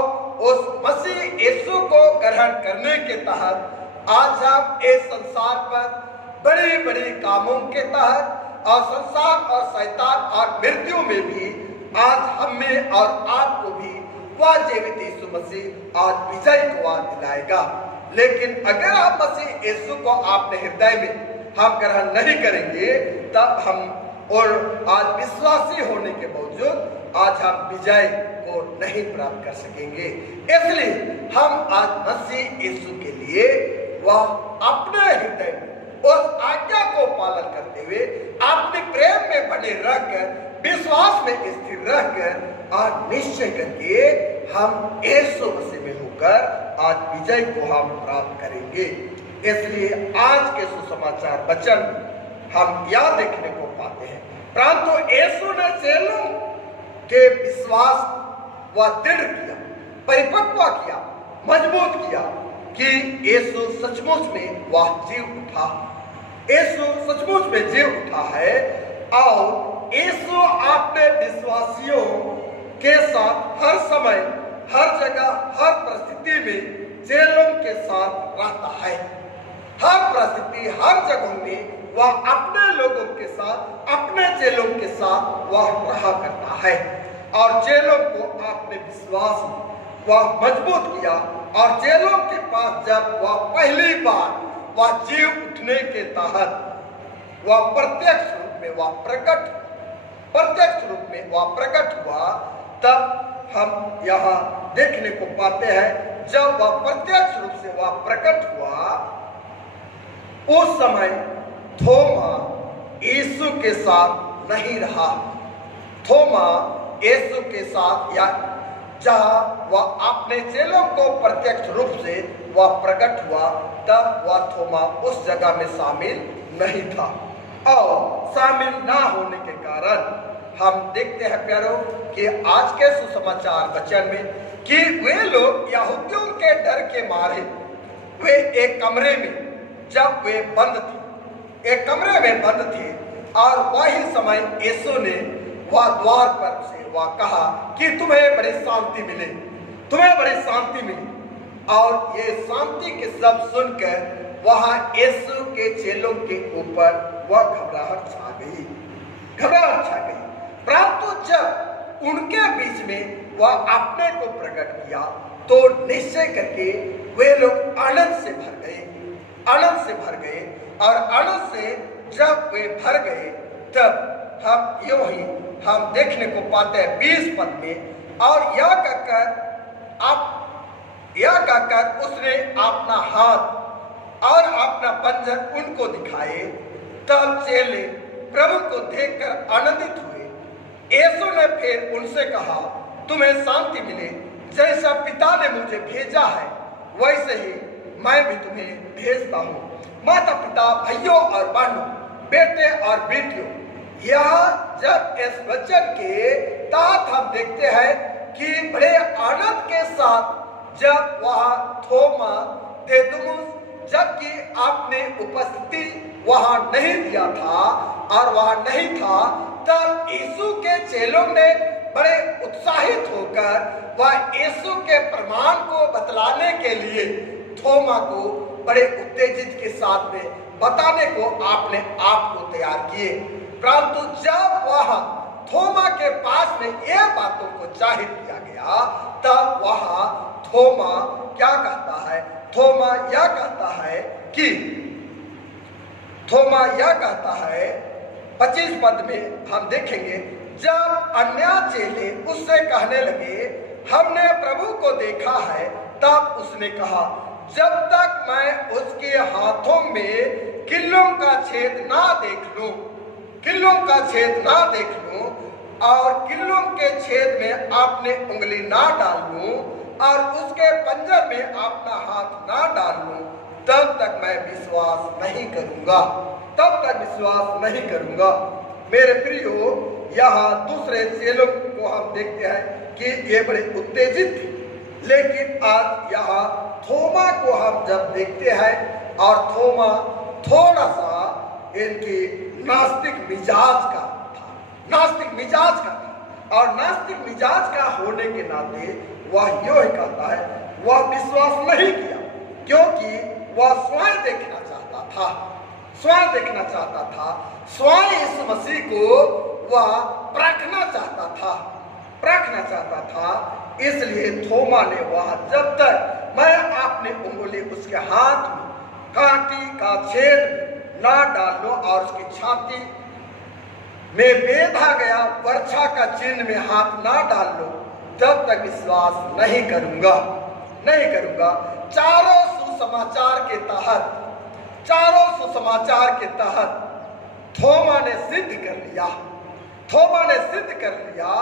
उस मसीह यीशु को ग्रहण करने के तहत आज हम इस संसार पर बड़ी बड़ी कामों के तहत और संसार और शैतान और मृत्यु में भी आज हमें और आपको भी वह जीवित यीशु मसीह आज विजय को आज दिलाएगा। लेकिन अगर आप मसीह यीशु को अपने हृदय में हम ग्रहण नहीं करेंगे, तब हम और आज विश्वासी होने के बावजूद आज हम विजय को नहीं प्राप्त कर सकेंगे। इसलिए हम आज मसीह यीशु के लिए वह अपने हृदय में उस आज्ञा को पालन करते हुए अपने प्रेम में बने रहकर विश्वास में स्थिर रहकर आज निश्चय करके हम यीशु मसीह में होकर आज विजय को हम प्राप्त करेंगे। इसलिए आज के सुसमाचार वचन हम यह देखने को पाते हैं, परंतु यीशु ने चेलों के विश्वास व दृढ़ किया, परिपक्व किया, मजबूत किया कि यीशु सचमुच में वह जी उठा। यीशु सचमुच में जी उठा है और यीशु अपने विश्वासियों के साथ हर समय, हर जगह, हर परिस्थिति में चेलों के साथ रहता है। हर परिस्थिति, हर जगह में वह अपने लोगों के साथ, अपने चेलों के साथ वह रहा करता है और चेलों को अपने विश्वास में वह मजबूत किया। और चेलों के पास जब वह पहली बार वह जीव उठने के तहत वह प्रत्यक्ष रूप में वह प्रकट हुआ, तब हम यहाँ देखने को पाते हैं जब वह प्रत्यक्ष रूप से वह प्रकट हुआ, उस समय थोमा यीशु के साथ नहीं रहा। थोमा यीशु के साथ या जहाँ वह अपने चेलों को प्रत्यक्ष रूप से वह प्रकट हुआ, तब वह थोमा उस जगह में शामिल नहीं था। और शामिल ना होने के कारण हम देखते हैं प्यारों कि आज के सुसमाचार वचन में कि वे लोग यहूदियों के डर के मारे वे एक कमरे में, जब वे बंद थे, एक कमरे में बंद थे, और वही समय यीशु ने वह द्वार पर से वह कहा कि तुम्हें बड़ी शांति मिले, तुम्हें बड़ी शांति मिली। और ये शांति के शब्द सुनकर वहां यीशु के चेलों के ऊपर वह घबराहट छा गई। परंतु जब उनके बीच में वह अपने को प्रकट किया तो निश्चय करके वे लोग आनंद से भर गए, और आनंद से जब वे भर गए, तब हम यूं ही हम देखने को पाते हैं 20 पद में, और यह कहकर उसने अपना हाथ और अपना पंजर उनको दिखाए। तब चेले प्रभु को देखकर आनंदित हुए। यीशु ने फिर उनसे कहा, तुम्हें शांति मिले। जैसा पिता ने मुझे भेजा है वैसे ही मैं भी तुम्हें भेजता हूँ। माता पिता, भाइयों और बहनों, बेटे और बेटियों, यह जब इस वचन के तहत हम देखते हैं कि बड़े आनंद के साथ जब वह थोमा दिदुमुस, जबकि आपने उपस्थिति वहां नहीं दिया था और वहां नहीं था, तब यीशु के चेलों ने बड़े उत्साहित होकर वह यीशु के प्रमाण को बतलाने के लिए थोमा को बड़े उत्तेजित के साथ में बताने को आपने आप को तैयार किए। परंतु जब वह थोमा के पास में ये बातों को जाहिर किया गया, तब वह थोमा क्या कहता है? थोमा यह कहता है कि 25 पद में हम देखेंगे, जब अन्य चेले उससे कहने लगे, हमने प्रभु को देखा है, तब उसने कहा, जब तक मैं उसके हाथों में किल्लों का छेद ना देख लूं और किल्लों के छेद में अपने उंगली ना डाल लूं और उसके पंजर में अपना हाथ ना डाल लूं, तब तक मैं विश्वास नहीं करूंगा। मेरे प्रियो, यहाँ दूसरे चेलों को हम देखते हैं कि ये बड़े उत्तेजित थे, लेकिन आज यहाँ थोमा को हम जब देखते हैं, और थोमा थोड़ा सा इनकी नास्तिक मिजाज का था, और नास्तिक मिजाज का होने के नाते वह यूं ही कहता है, वह विश्वास नहीं किया, क्योंकि वह स्वयं देखना चाहता था, स्वयं इस मसीह को वह परखना चाहता था। इसलिए थोमा ने वह, जब तक मैं अपनी उंगली उसके हाथ में कांटी का छेद ना डाल लूं और उसकी छाती में बेधा गया वर्षा का चिन्ह में हाथ ना डाल लो, तब तक विश्वास नहीं करूंगा। चारों सुसमाचार के तहत थोमा ने सिद्ध कर लिया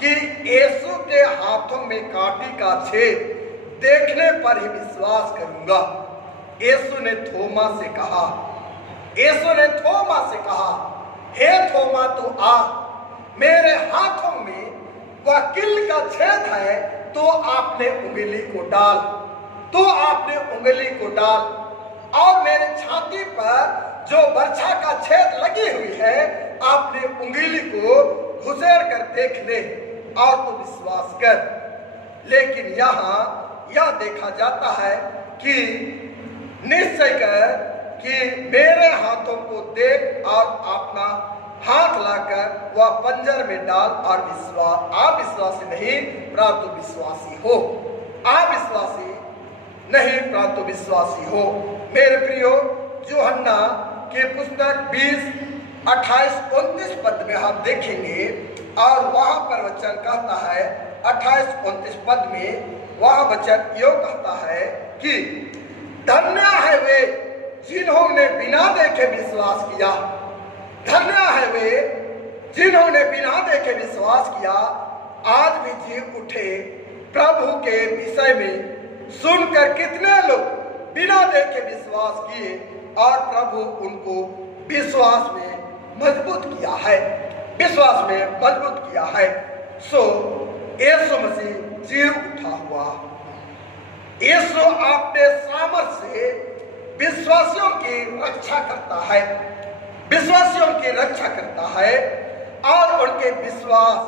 कि यीशु के हाथों में कांटी का छेद देखने पर ही विश्वास करूंगा। यीशु ने थोमा से कहा, हे थोमा, तू आ, मेरे हाथों में वह किल का छेद है, तो आपने उंगली को डाल और मेरे छाती पर जो वर्षा का छेद लगी हुई है, आपने उंगली को घुसेड़ कर देख ले और तो विश्वास कर। लेकिन यहाँ यह देखा जाता है कि निश्चय कर कि मेरे हाथों को देख और अपना हाथ लाकर वह पंजर में डाल और आप विश्वासी नहीं परंतु विश्वासी हो। मेरे प्रियो, यूहन्ना के पुस्तक 20:28-29 पद में हम देखेंगे, और वहां पर वचन कहता है 28-29 पद में वह वचन यो कहता है कि धन्य है वे जिन्होंने बिना देखे विश्वास किया, आज भी जी उठे। प्रभु के विषय में सुनकर कितने लोग बिना देखे विश्वास किए और प्रभु उनको विश्वास में मजबूत किया है। सो यीशु मसीह जी उठा हुआ, यीशु अपने सामर्थ्य से विश्वासियों की रक्षा करता है और उनके विश्वास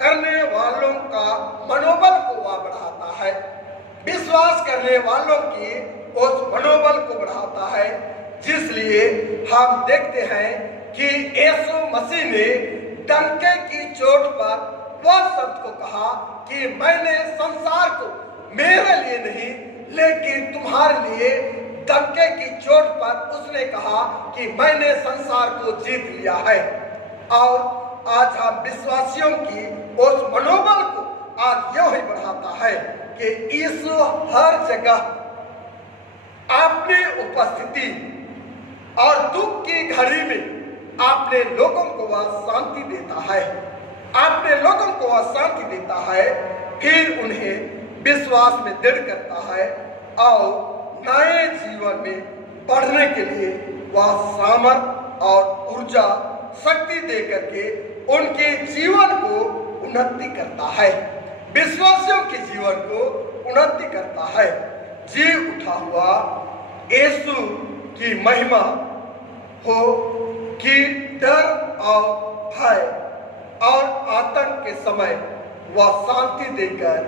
करने वालों का मनोबल को वह बढ़ाता है। विश्वास करने वालों की उस मनोबल को बढ़ाता है, जिसलिए हम देखते हैं कि यीशु मसीह ने डंके की चोट पर वह शब्द को कहा कि मैंने संसार को मेरे लिए नहीं लेकिन तुम्हारे लिए, डंके की चोट पर उसने कहा कि मैंने संसार को जीत लिया है। और आज हम विश्वासियों की उस मनोबल को आज यूं ही बढ़ाता है कि यीशु हर जगह अपनी उपस्थिति और दुख की घड़ी में अपने लोगों को वह शांति देता है, अपने लोगों को वह शांति देता है, फिर उन्हें विश्वास में दृढ़ करता है और नए जीवन में बढ़ने के लिए वह सामर्थ और ऊर्जा शक्ति दे करके उनके जीवन को उन्नति करता है, विश्वासियों के जीवन को उन्नति करता है। जी उठा हुआ यीशु की महिमा हो कि डर और भय और आतंक के समय वह शांति देकर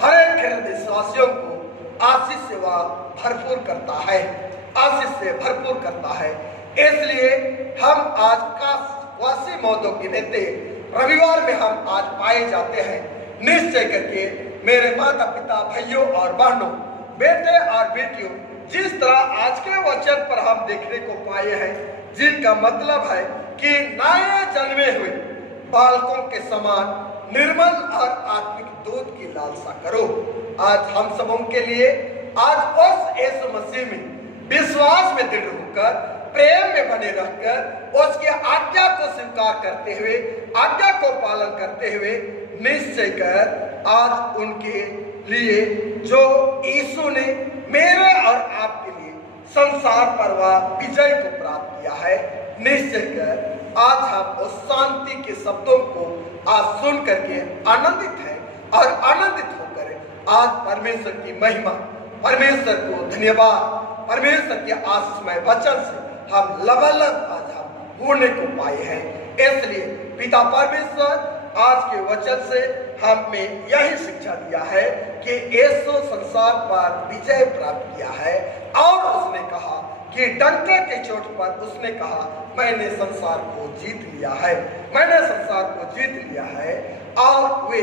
हर एक विश्वासियों को आशीष से वह भरपूर करता है, आशीष से भरपूर करता है। इसलिए हम आज काशी मौतों के नेते रविवार में हम आज पाए जाते हैं। निश्चय करके मेरे माता पिता भाइयों और बहनों, बेटे और बेटियों, जिस तरह आज के वचन पर हम देखने को पाए हैं, जिनका मतलब है कि नए जन्मे हुए बालकों के समान निर्मल और आत्मिक दूध की लालसा करो। आज हम सबों के लिए आज उस यीशु मसीह में विश्वास में दृढ़ होकर, प्रेम में बने रहकर, उसकी आज्ञा को स्वीकार करते हुए, आज्ञा को पालन करते हुए निश्चय कर आज उनके लिए जो यीशु ने मेरे और आपके लिए संसार पर वह विजय को प्राप्त किया है, निश्चय कर आज हम उस शांति के शब्दों को आज सुन करके आनंदित हैं और आनंदित होकर आज परमेश्वर की महिमा, परमेश्वर को धन्यवाद, परमेश्वर के आशीषमय वचन से हम लबालब आज हम होने को पाए हैं। इसलिए पिता परमेश्वर आज के वचन से हमें यही शिक्षा दिया है कि यीशु संसार पर विजय प्राप्त किया है और उसने कहा कि डंके के चोट पर उसने कहा मैंने संसार को जीत लिया है, मैंने संसार को जीत लिया है। और वे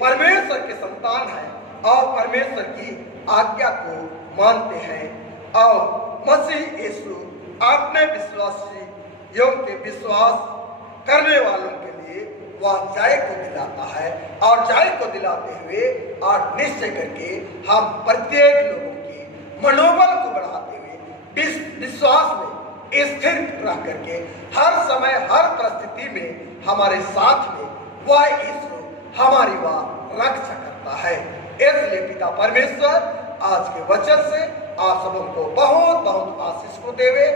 परमेश्वर के संतान हैं और परमेश्वर की आज्ञा को मानते हैं और मसीह यीशु अपने विश्वासियों के विश्वास करने वालों के लिए वह जय को दिलाता है और जय को दिलाते हुए और निश्चय करके हम प्रत्येक लोगों की मनोबल को बढ़ाते हुए विश्वास में स्थिर रह करके हर समय हर परिस्थिति में हमारे साथ में वह यीशु हमारी वह रक्षा करता है। इसलिए पिता परमेश्वर आज के वचन से आप सबों को बहुत बहुत आशीष को देवे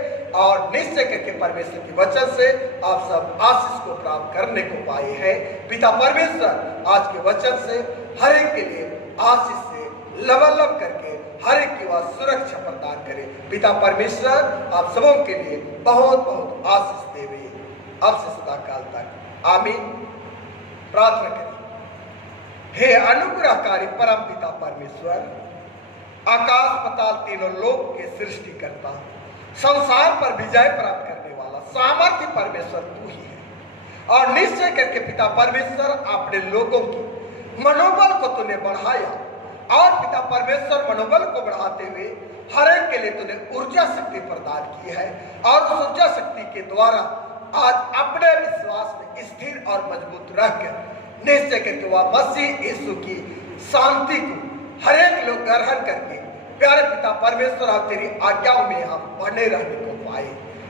और निश्चय करके परमेश्वर के वचन से आप सब आशीष को प्राप्त करने को पाए हैं। पिता परमेश्वर आज के वचन से हर एक के लिए आशीष से लबालब करके हर एक की वह सुरक्षा प्रदान करे। पिता परमेश्वर आप सबों के लिए बहुत बहुत आशीष देवे अब से सदा काल तक, आमीन। प्रार्थना करें। हे अनुग्रहकारी परम पिता परमेश्वर, आकाश पताल तीनों लोक के सृष्टिकर्ता, संसार पर विजय प्राप्त करने वाला सामर्थ्य परमेश्वर तू ही है। और निश्चय करके पिता परमेश्वर अपने लोगों की मनोबल को तूने बढ़ाया और पिता परमेश्वर मनोबल को बढ़ाते हुए हर एक के लिए तूने ऊर्जा शक्ति प्रदान की है और उस ऊर्जा शक्ति के द्वारा आज अपने विश्वास में स्थिर और मजबूत रहकर निश्चय करके वह मसीह यीशु की शांति को हर एक लोग ग्रहण करके प्यारे पिता परमेश्वर आप तेरी आज्ञाओं में हम बने रहने को पाए।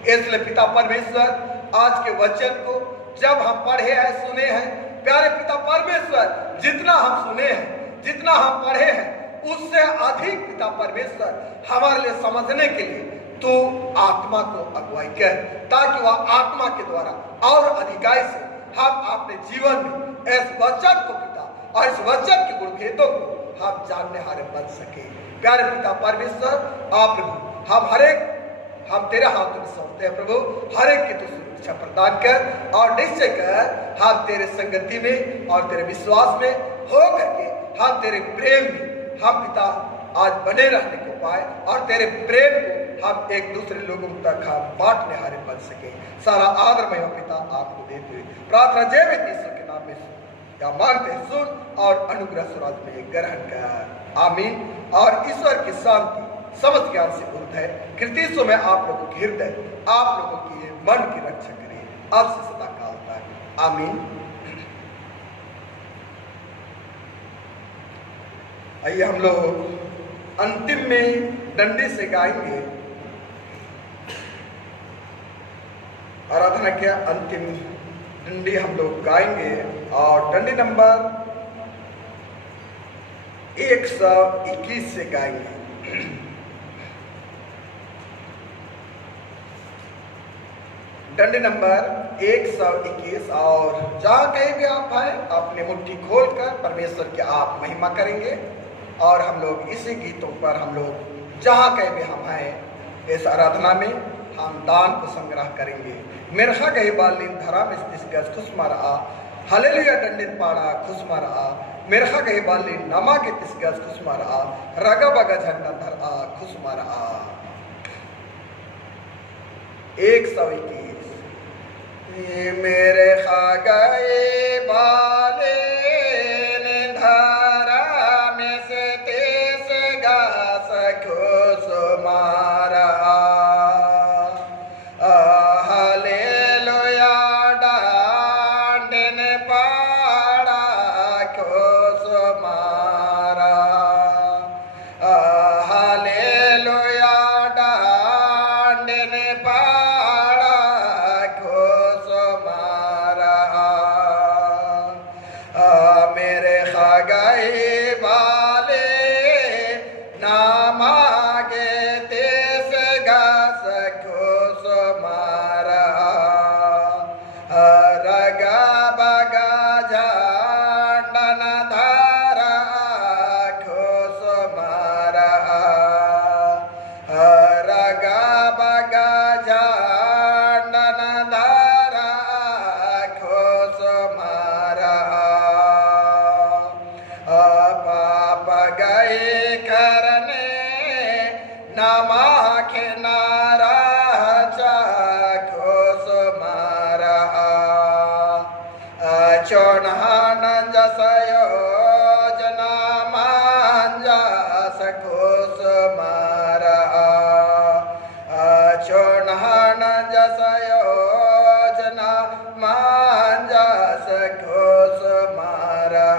इसलिए पिता परमेश्वर आज के वचन को जब हम पढ़े हैं सुने हैं, प्यारे पिता परमेश्वर जितना हम सुने हैं, जितना हम पढ़े हैं, उससे अधिक पिता परमेश्वर हमारे लिए समझने के लिए तू आत्मा को अगुवाई कर, ताकि वह आत्मा के द्वारा और अधिकाई से हम अपने जीवन में इस वचन को पिता और इस वचन के गुण भेदों को हम जानने हारे बन सके। प्यारे पिता परमेश्वर आप प्रभु हम तेरे हाथ में सौंपते हैं प्रभु, हर एक की तू सुरक्षा प्रदान कर और निश्चय कर हम तेरे संगति में और तेरे विश्वास में हो करके हम तेरे प्रेम में हम पिता आज बने रहने को पाए और तेरे प्रेम को हम एक दूसरे लोगों तक हम बांटने हारे बन सके। सारा आदर महिमा पिता आपको देते हुए प्रार्थना जय ईश्वर के नाम में या मांगते हैं, सुन और अनुग्रह स्वराज में ग्रहण कर, आमीन। और ईश्वर की शांति समझ ज्ञान से उर्ध है कृतियों में आप लोगों की हृदय, आप लोगों की मन की रक्षा करें अब से सदा काल तक। आमीन। आइए हम लोग अंतिम में डंडे से गाएंगे। आराधना के अंतिम डंडी हम लोग गाएंगे और डंडी नंबर 121 से गाएंगे। डंडी नंबर 121। और जहाँ कहीं भी आप आए अपनी मुट्ठी खोलकर परमेश्वर की आप महिमा करेंगे और हम लोग इसी गीतों पर हम लोग जहाँ कहीं भी हम आए इस आराधना में हम दान को संग्रह करेंगे। मेरखा गई बालिन धरा में गज खुशमरा हालेलुया डंडिन पाड़ा खुशमरा मेरखा गई बालिन नमा के गज खुशमरा रगा बगा झंडा धरा खुशमरा। 121। मेरे खा गए बाले धरा में से तेस गास खुशमरा हालेलुया डांडन पाड़ा खुशमरा हालेलुया डांडन पाड़ा खुशमरा। मेरे खा गए बाले नामा गे तेस गास खुशमरा रगा बगा झंडन धरा खुशमरा रगा बगा झंडन धरा खुशमरा। पाप गए करने नमा खिनारा खुशमरा चौनहान जसयो जना मांजस खुशमरा चौनहान जसयो जना मांजस खुशमरा।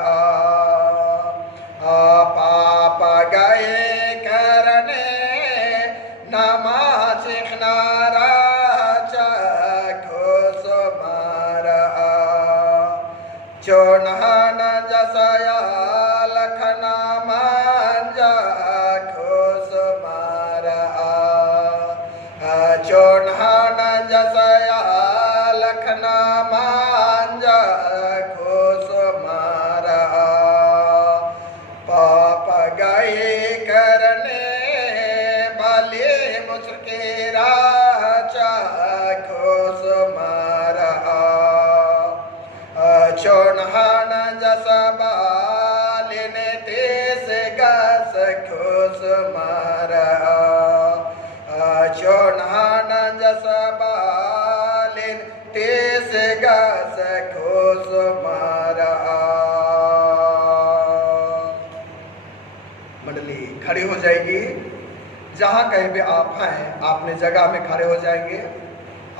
पाप गए करने नमा चिखनारा खुशमरा चौनहान जसया लखना मांजा खुशमरा चौनहान जसया लखना मांजा खुशमरा। पाप गए करने भले मुझकेरा खुशमरा चौनहान जस बालिन तेस गस खुशमरा चौनहान जस बालिन तेस गस खुशमरा। मंडली खड़ी हो जाएगी। जहाँ कहीं भी आप हैं अपने जगह में खड़े हो जाएंगे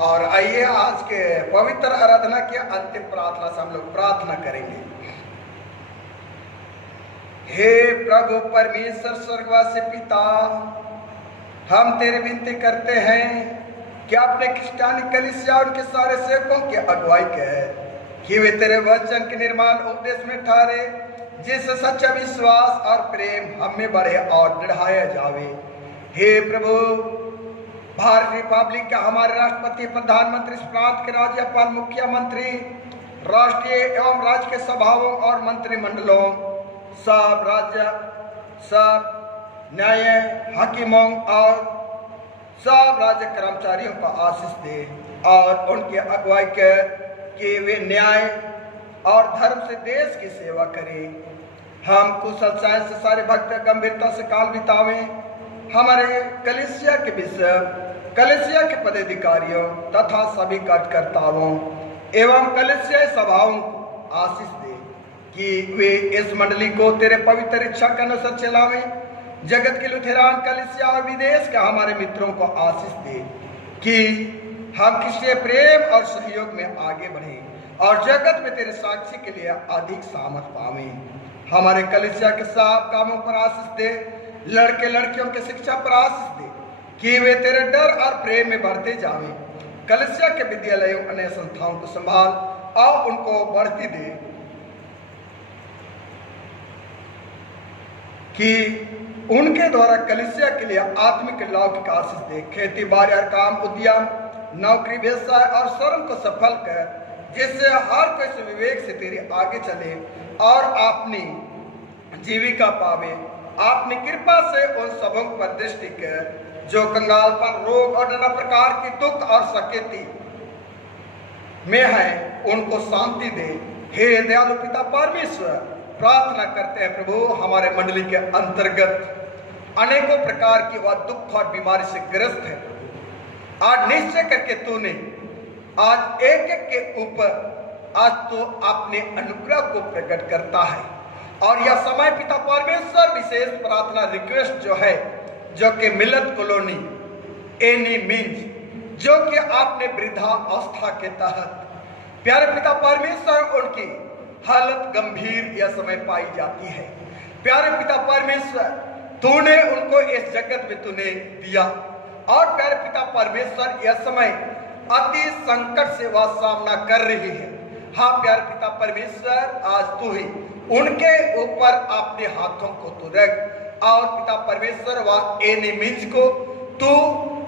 और आइए आज के पवित्र आराधना की अंतिम प्रार्थना से हम लोग प्रार्थना करेंगे। हे प्रभु परमेश्वर स्वर्गवासी पिता, हम तेरे विनती करते हैं कि अपने क्रिस्टियानी कलीसिया उनके सारे सेवकों की अगुवाई करे कि वे तेरे वचन के निर्माण उपदेश में ठहरे, जिससे सच्चा विश्वास और प्रेम हमें बढ़े और दृढ़ाया जावे। हे प्रभु, भारत रिपब्लिक के हमारे राष्ट्रपति, प्रधानमंत्री, इस प्रांत के राज्यपाल, मुख्यमंत्री, राष्ट्रीय एवं राज्य के सभाओं और मंत्रिमंडलों, सब राज्य, सब न्याय हाकिमों और सब राज्य कर्मचारियों को आशीष दे और उनकी अगुवाई कर कि वे न्याय और धर्म से देश की सेवा करें। हम कुशल साइंस से सारे भक्त गंभीरता से काल बितावें। हमारे कलीसिया के बिशप, कलीसिया के पदाधिकारियों तथा सभी कार्यकर्ताओं एवं कलीसिया सभाओं को आशीष दे कि वे इस मंडली को तेरे पवित्र इच्छा के अनुसार चलावें। जगत के लुथेरान कलीसिया और विदेश के हमारे मित्रों को आशीष दे कि हम किसी प्रेम और सहयोग में आगे बढ़ें। और जगत में तेरे साक्षी के लिए अधिक सामर्थ पावे। हमारे कलीसिया के सब कामों पर आशीष दे, लड़के लड़कियों की शिक्षा पर आशीष दे कि वे तेरे डर और प्रेम में बढ़ते जावे। कलीसिया के विद्यालयों अन्य संस्थाओं को संभाल और उनको बढ़ती दे कि उनके द्वारा कलीसिया के लिए आत्मिक लौकिक आशीष दे। खेती बाड़ी और काम, उद्यम, नौकरी, व्यवसाय और श्रम को सफल कर, जिससे हर कोई विवेक से तेरे आगे चले और अपनी जीविका पावे। अपनी कृपा से उन सबों पर दृष्टि कर जो कंगालपन, रोग और नाना प्रकार की दुख और सकेती में है, उनको शांति दे। हे दयालु पिता परमेश्वर, प्रार्थना करते हैं प्रभु, हमारे मंडली के अंतर्गत अनेकों प्रकार की वह दुख और बीमारी से ग्रस्त है। आज निश्चय करके तूने आज एक एक के ऊपर आज तो अपने अनुग्रह को प्रकट करता है। और यह समय पिता परमेश्वर विशेष प्रार्थना रिक्वेस्ट जो है, जो कि मिलत कॉलोनी एनी मिंज, जो कि आपने वृद्धा अवस्था के तहत प्यारे पिता परमेश्वर उनकी हालत गंभीर यह समय पाई जाती है। प्यारे पिता परमेश्वर, तूने उनको इस जगत में तूने दिया और प्यारे पिता परमेश्वर यह समय अति संकट से वह सामना कर रही है। हाँ प्यारे पिता परमेश्वर, आज तू ही उनके ऊपर अपने हाथों को तू रख और पिता परमेश्वर वह एनी मिंज को तू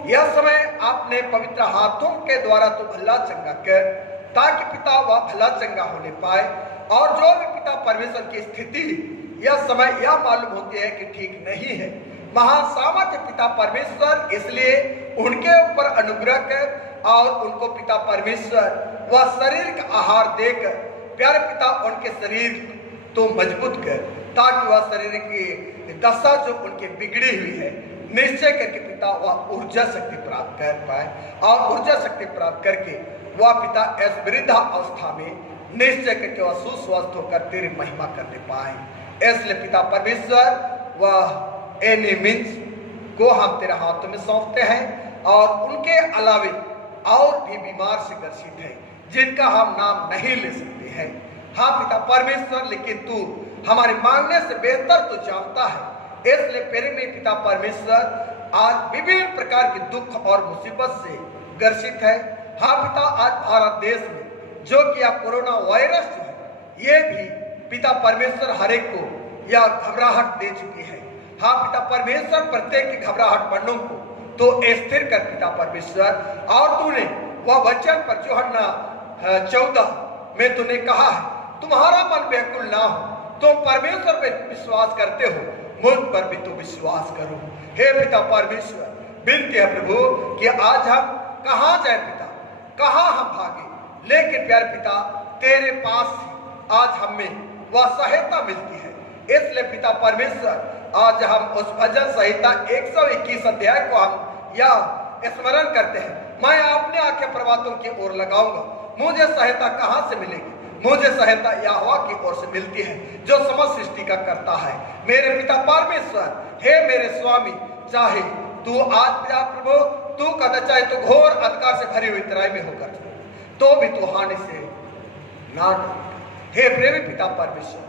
यह समय अपने पवित्र हाथों के द्वारा तू भला चंगा कर, ताकि पिता वह भला चंगा होने पाए। और जो भी पिता परमेश्वर की स्थिति यह समय यह मालूम होती है कि ठीक नहीं है, महासामर्थ्य पिता परमेश्वर, इसलिए उनके ऊपर अनुग्रह कर और उनको पिता परमेश्वर वह शरीर का आहार देकर प्यारे पिता उनके शरीर तो मजबूत कर, ताकि वह शरीर की दशा जो उनकी बिगड़ी हुई है निश्चय करके पिता वह ऊर्जा शक्ति प्राप्त कर पाए और ऊर्जा शक्ति प्राप्त करके वह पिता इस वृद्धा अवस्था में निश्चय करके वह सुस्वस्थ होकर तेरी महिमा करने पाए। इसलिए पिता परमेश्वर वह एनी मिंज को हम तेरे हाथों में सौंपते हैं और उनके अलावे और भी बीमार से ग्रसित है जिनका हम नाम नहीं ले सकते हैं। हाँ पिता परमेश्वर, लेकिन तू हमारे मांगने से बेहतर तो जानता है, इसलिए प्यारे में पिता परमेश्वर आज विभिन्न प्रकार के दुख और मुसीबत से ग्रसित है। हाँ पिता, आज भारत देश में जो कि यह कोरोना वायरस जो है, ये भी पिता परमेश्वर हर एक को यह घबराहट दे चुकी है। हाँ पिता परमेश्वर, प्रत्येक की घबराहट मनों को तो स्थिर कर पिता परमेश्वर। और तूने वह वचन पर यूहन्ना 14 में तूने कहा है, तुम्हारा मन व्याकुल ना हो, तो परमेश्वर पर विश्वास करते हो, मुझ पर भी तो विश्वास करो। हे पिता परमेश्वर, विनती है प्रभु कि आज हम कहाँ जाए पिता, कहाँ हम भागे, लेकिन प्यारे पिता तेरे पास आज हमें वह सहायता मिलती है। इसलिए पिता परमेश्वर, आज हम उस भजन संहिता 121 अध्याय को हम यह स्मरण करते हैं, मैं अपने आंखें पर्वतों की ओर लगाऊंगा, मुझे सहायता कहाँ से मिलेगी? मुझे सहायता यहोवा की ओर से मिलती है जो समस्त सृष्टि का करता है। मेरे पिता परमेश्वर, हे मेरे स्वामी, चाहे तू आज पिता प्रभु तू कहता चाहे तो घोर अंधकार से भरी हुई तराई में होकर तो भी तू हानि से ना डर। हे प्रेमी पिता परमेश्वर,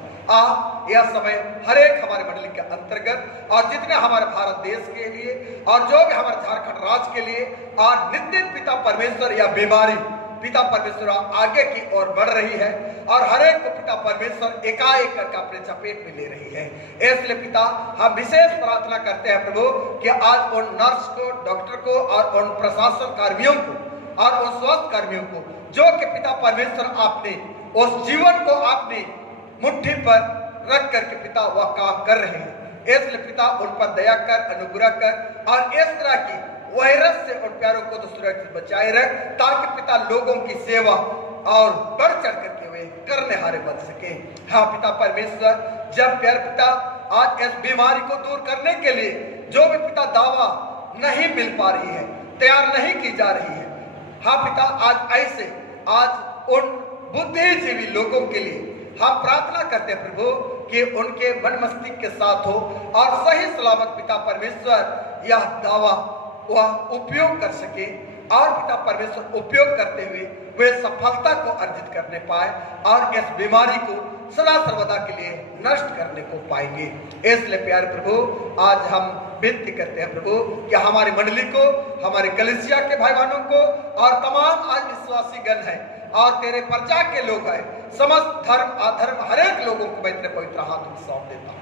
यह समय हर एक हमारे मंडली के अंतर्गत और जितने हमारे भारत देश के लिए और जो भी हमारे झारखंड राज्य के लिए आज नित्य पिता परमेश्वर यह बीमारी पिता परमेश्वर आगे की ओर बढ़ रही है और हर एक को पिता परमेश्वर एकाएक करके अपने चपेट में ले रही है। इसलिए पिता हम विशेष प्रार्थना करते हैं प्रभु कि आज उन नर्स को, डॉक्टर को और उन प्रशासन कर्मियों को और उन स्वास्थ्य कर्मियों को जो कि पिता परमेश्वर आपने उस जीवन को आपने मुट्ठी पर रख करके पिता वह काम कर रहे हैं, इसलिए पिता उन पर दया कर, अनुग्रह कर और इस तरह की वायरस से उन प्यारों को तो सुरक्षित बचाए रख, ताकि पिता लोगों की सेवा और बढ़ चढ़ करके वे करने हारे बन सके। हाँ पिता परमेश्वर, जब प्यार पिता आज इस बीमारी को दूर करने के लिए जो भी पिता दावा नहीं मिल पा रही है, तैयार नहीं की जा रही है, हाँ पिता आज ऐसे आज उन बुद्धिजीवी लोगों के लिए हम प्रार्थना करते हैं प्रभु कि उनके मन मस्तिष्क के साथ हो और सही सलामत पिता परमेश्वर यह दावा वह उपयोग कर सके और पिता परमेश्वर उपयोग करते हुए वे सफलता को अर्जित करने पाए और इस बीमारी को सदा सर्वदा के लिए नष्ट करने को पाएंगे। इसलिए प्यारे प्रभु, आज हम विनती करते हैं प्रभु कि हमारी मंडली को, हमारे कलीसिया के भाई बहनों को और तमाम आज विश्वासी गण है और तेरे प्रजा के लोग हैं, समस्त धर्म अधर्म हर एक लोगों को मैं तेरे पवित्र हाथों में सौंप देता हूँ।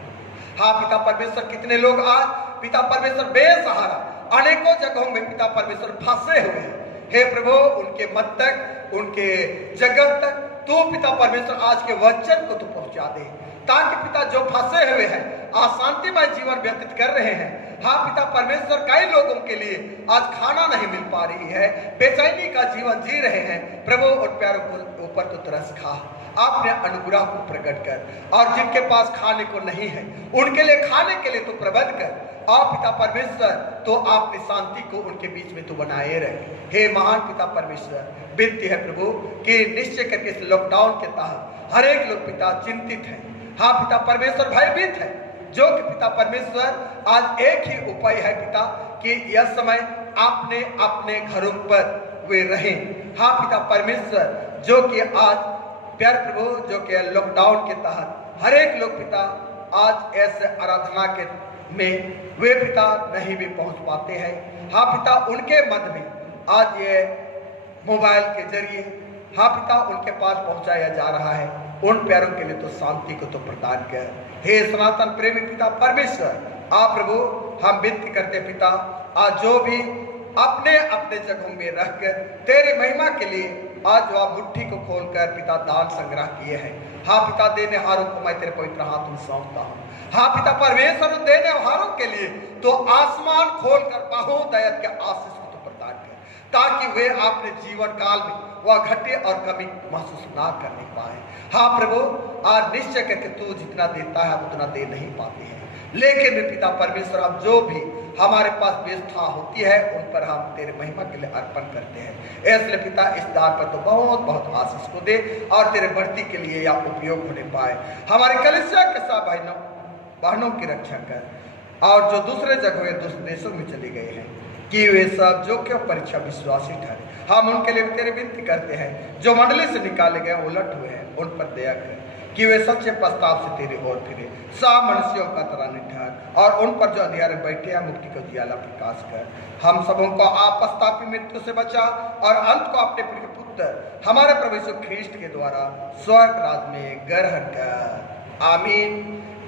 हाँ पिता परमेश्वर, कितने लोग आज पिता परमेश्वर बेसहारा अनेकों जगहों में पिता परमेश्वर फंसे हुए हैं। हे प्रभु, उनके मत तक, उनके जगह तक तू पिता परमेश्वर आज के वचन को तू पहुंचा दे, ताकि पिता जो फंसे हुए हैं आज शांतिमय जीवन व्यतीत कर रहे हैं। हाँ पिता परमेश्वर, कई लोगों के लिए आज खाना नहीं मिल पा रही है, बेचैनी का जीवन जी रहे हैं। प्रभु उन प्यारों के ऊपर तो तरस खा, आपने अनुग्रह को प्रकट कर और जिनके पास खाने को नहीं है उनके लिए खाने के लिए तो प्रबंध कर। और पिता परमेश्वर, तो आपने शांति को उनके बीच में तो बनाए रहे। हे महान पिता परमेश्वर, विनती है प्रभु कि निश्चय करके इस लॉकडाउन के तहत हर एक लोग पिता चिंतित है। हाँ पिता परमेश्वर, भयभीत है, जो कि पिता परमेश्वर आज एक ही उपाय है पिता कि यह समय आपने अपने घरों पर वे रहें। हाँ पिता परमेश्वर, जो कि आज प्यार प्रभु, जो कि लॉकडाउन के तहत हर एक लोग पिता आज ऐसे आराधना के में वे पिता नहीं भी पहुंच पाते हैं। हाँ पिता, उनके मन में आज ये मोबाइल के जरिए हाँ पिता उनके पास पहुंचाया जा रहा है। उन प्यारों के लिए तो शांति को तो प्रदान कर। हे सनातन प्रेमी पिता परमेश्वर, आप प्रभु हम विनती करते पिता, आज जो भी अपने अपने जगहों में रहकर तेरी महिमा के लिए आज जो आप मुट्ठी को खोलकर पिता दान संग्रह किए हैं, हाँ पिता देने हारों को मैं तेरे पवित्र हाथ में सौंपता हूँ। हाँ पिता परमेश्वर, देने हारों के लिए तो आसमान खोलकर बहुत दया के आशीष को तो प्रदान कर, ताकि वे अपने जीवन काल में वह घटे और कमी महसूस ना करने पाए। हाँ प्रभु, आज निश्चय करके तू जितना देता है उतना दे नहीं पाते हैं, लेकिन पिता परमेश्वर, अब जो भी हमारे पास व्यवस्था होती है उन पर हम तेरे महिमा के लिए अर्पण करते हैं। इसलिए पिता इस दान पर तो बहुत बहुत आशीष को दे और तेरे बढ़ती के लिए या उपयोग होने पाए। हमारे कलीसिया के सब भाइयों बहनों की रक्षा कर, और जो दूसरे जगह दूसरे देशों में चले गए हैं कि वे सब जो क्यों परीक्षा विश्वासी ठहरे, हम उनके लिए तेरे विनती करते हैं। जो मंडली से निकाले गए उलट हुए हैं, उन पर दया कर कि वे सच्चे प्रस्ताव से तेरी ओर फिरे, सब मनुष्यों का तरह निठार, और उन पर जो अंधियारे बैठे हैं मुक्ति को जियाला प्रकाश कर। हम सबों को आपस्तापी मृत्यु से बचा और अंत को अपने प्रिय पुत्र हमारे प्रभु यीशु ख्रीष्ट के द्वारा स्वर्ग राज में ग्रहण कर। आमीन।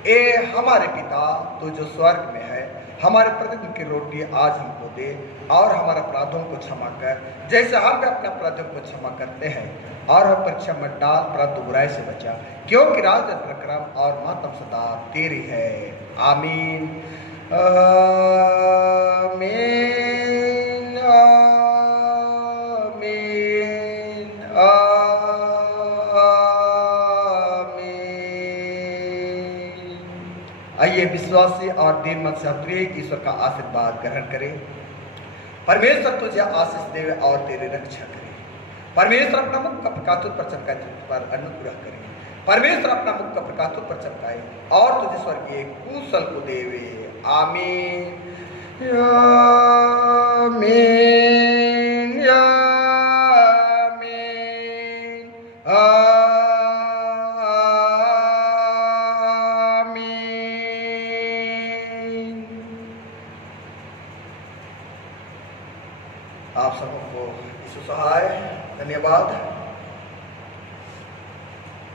ए हमारे पिता, तू जो स्वर्ग में है, हमारे प्रतिदिन की रोटी आज हमको दे और हमारे अपराधों को क्षमा कर, जैसे हम भी अपने अपराधों को क्षमा करते हैं, और हम परीक्षा मत डाल परंतु बुराई से बचा, क्योंकि राज प्रक्रम और मातम सदा तेरी है। आमीन आमीन आमीन आमीन। आइए विश्वासी और दीन मन से प्रिय ईश्वर का आशीर्वाद ग्रहण करें। परमेश्वर तुझे आशीष देवे और तेरी रक्षा करे। परमेश्वर अपना मुख का प्रकाश तुझ पर चमकाए, तुझ पर अनुग्रह करे। परमेश्वर अपना मुख का प्रकाश तुझ पर चमकाए और तुझे स्वर्गीय कुशल को देवे। आमीन आमीन आमीन आमीन। आप सबको यीशु सहाय। धन्यवाद।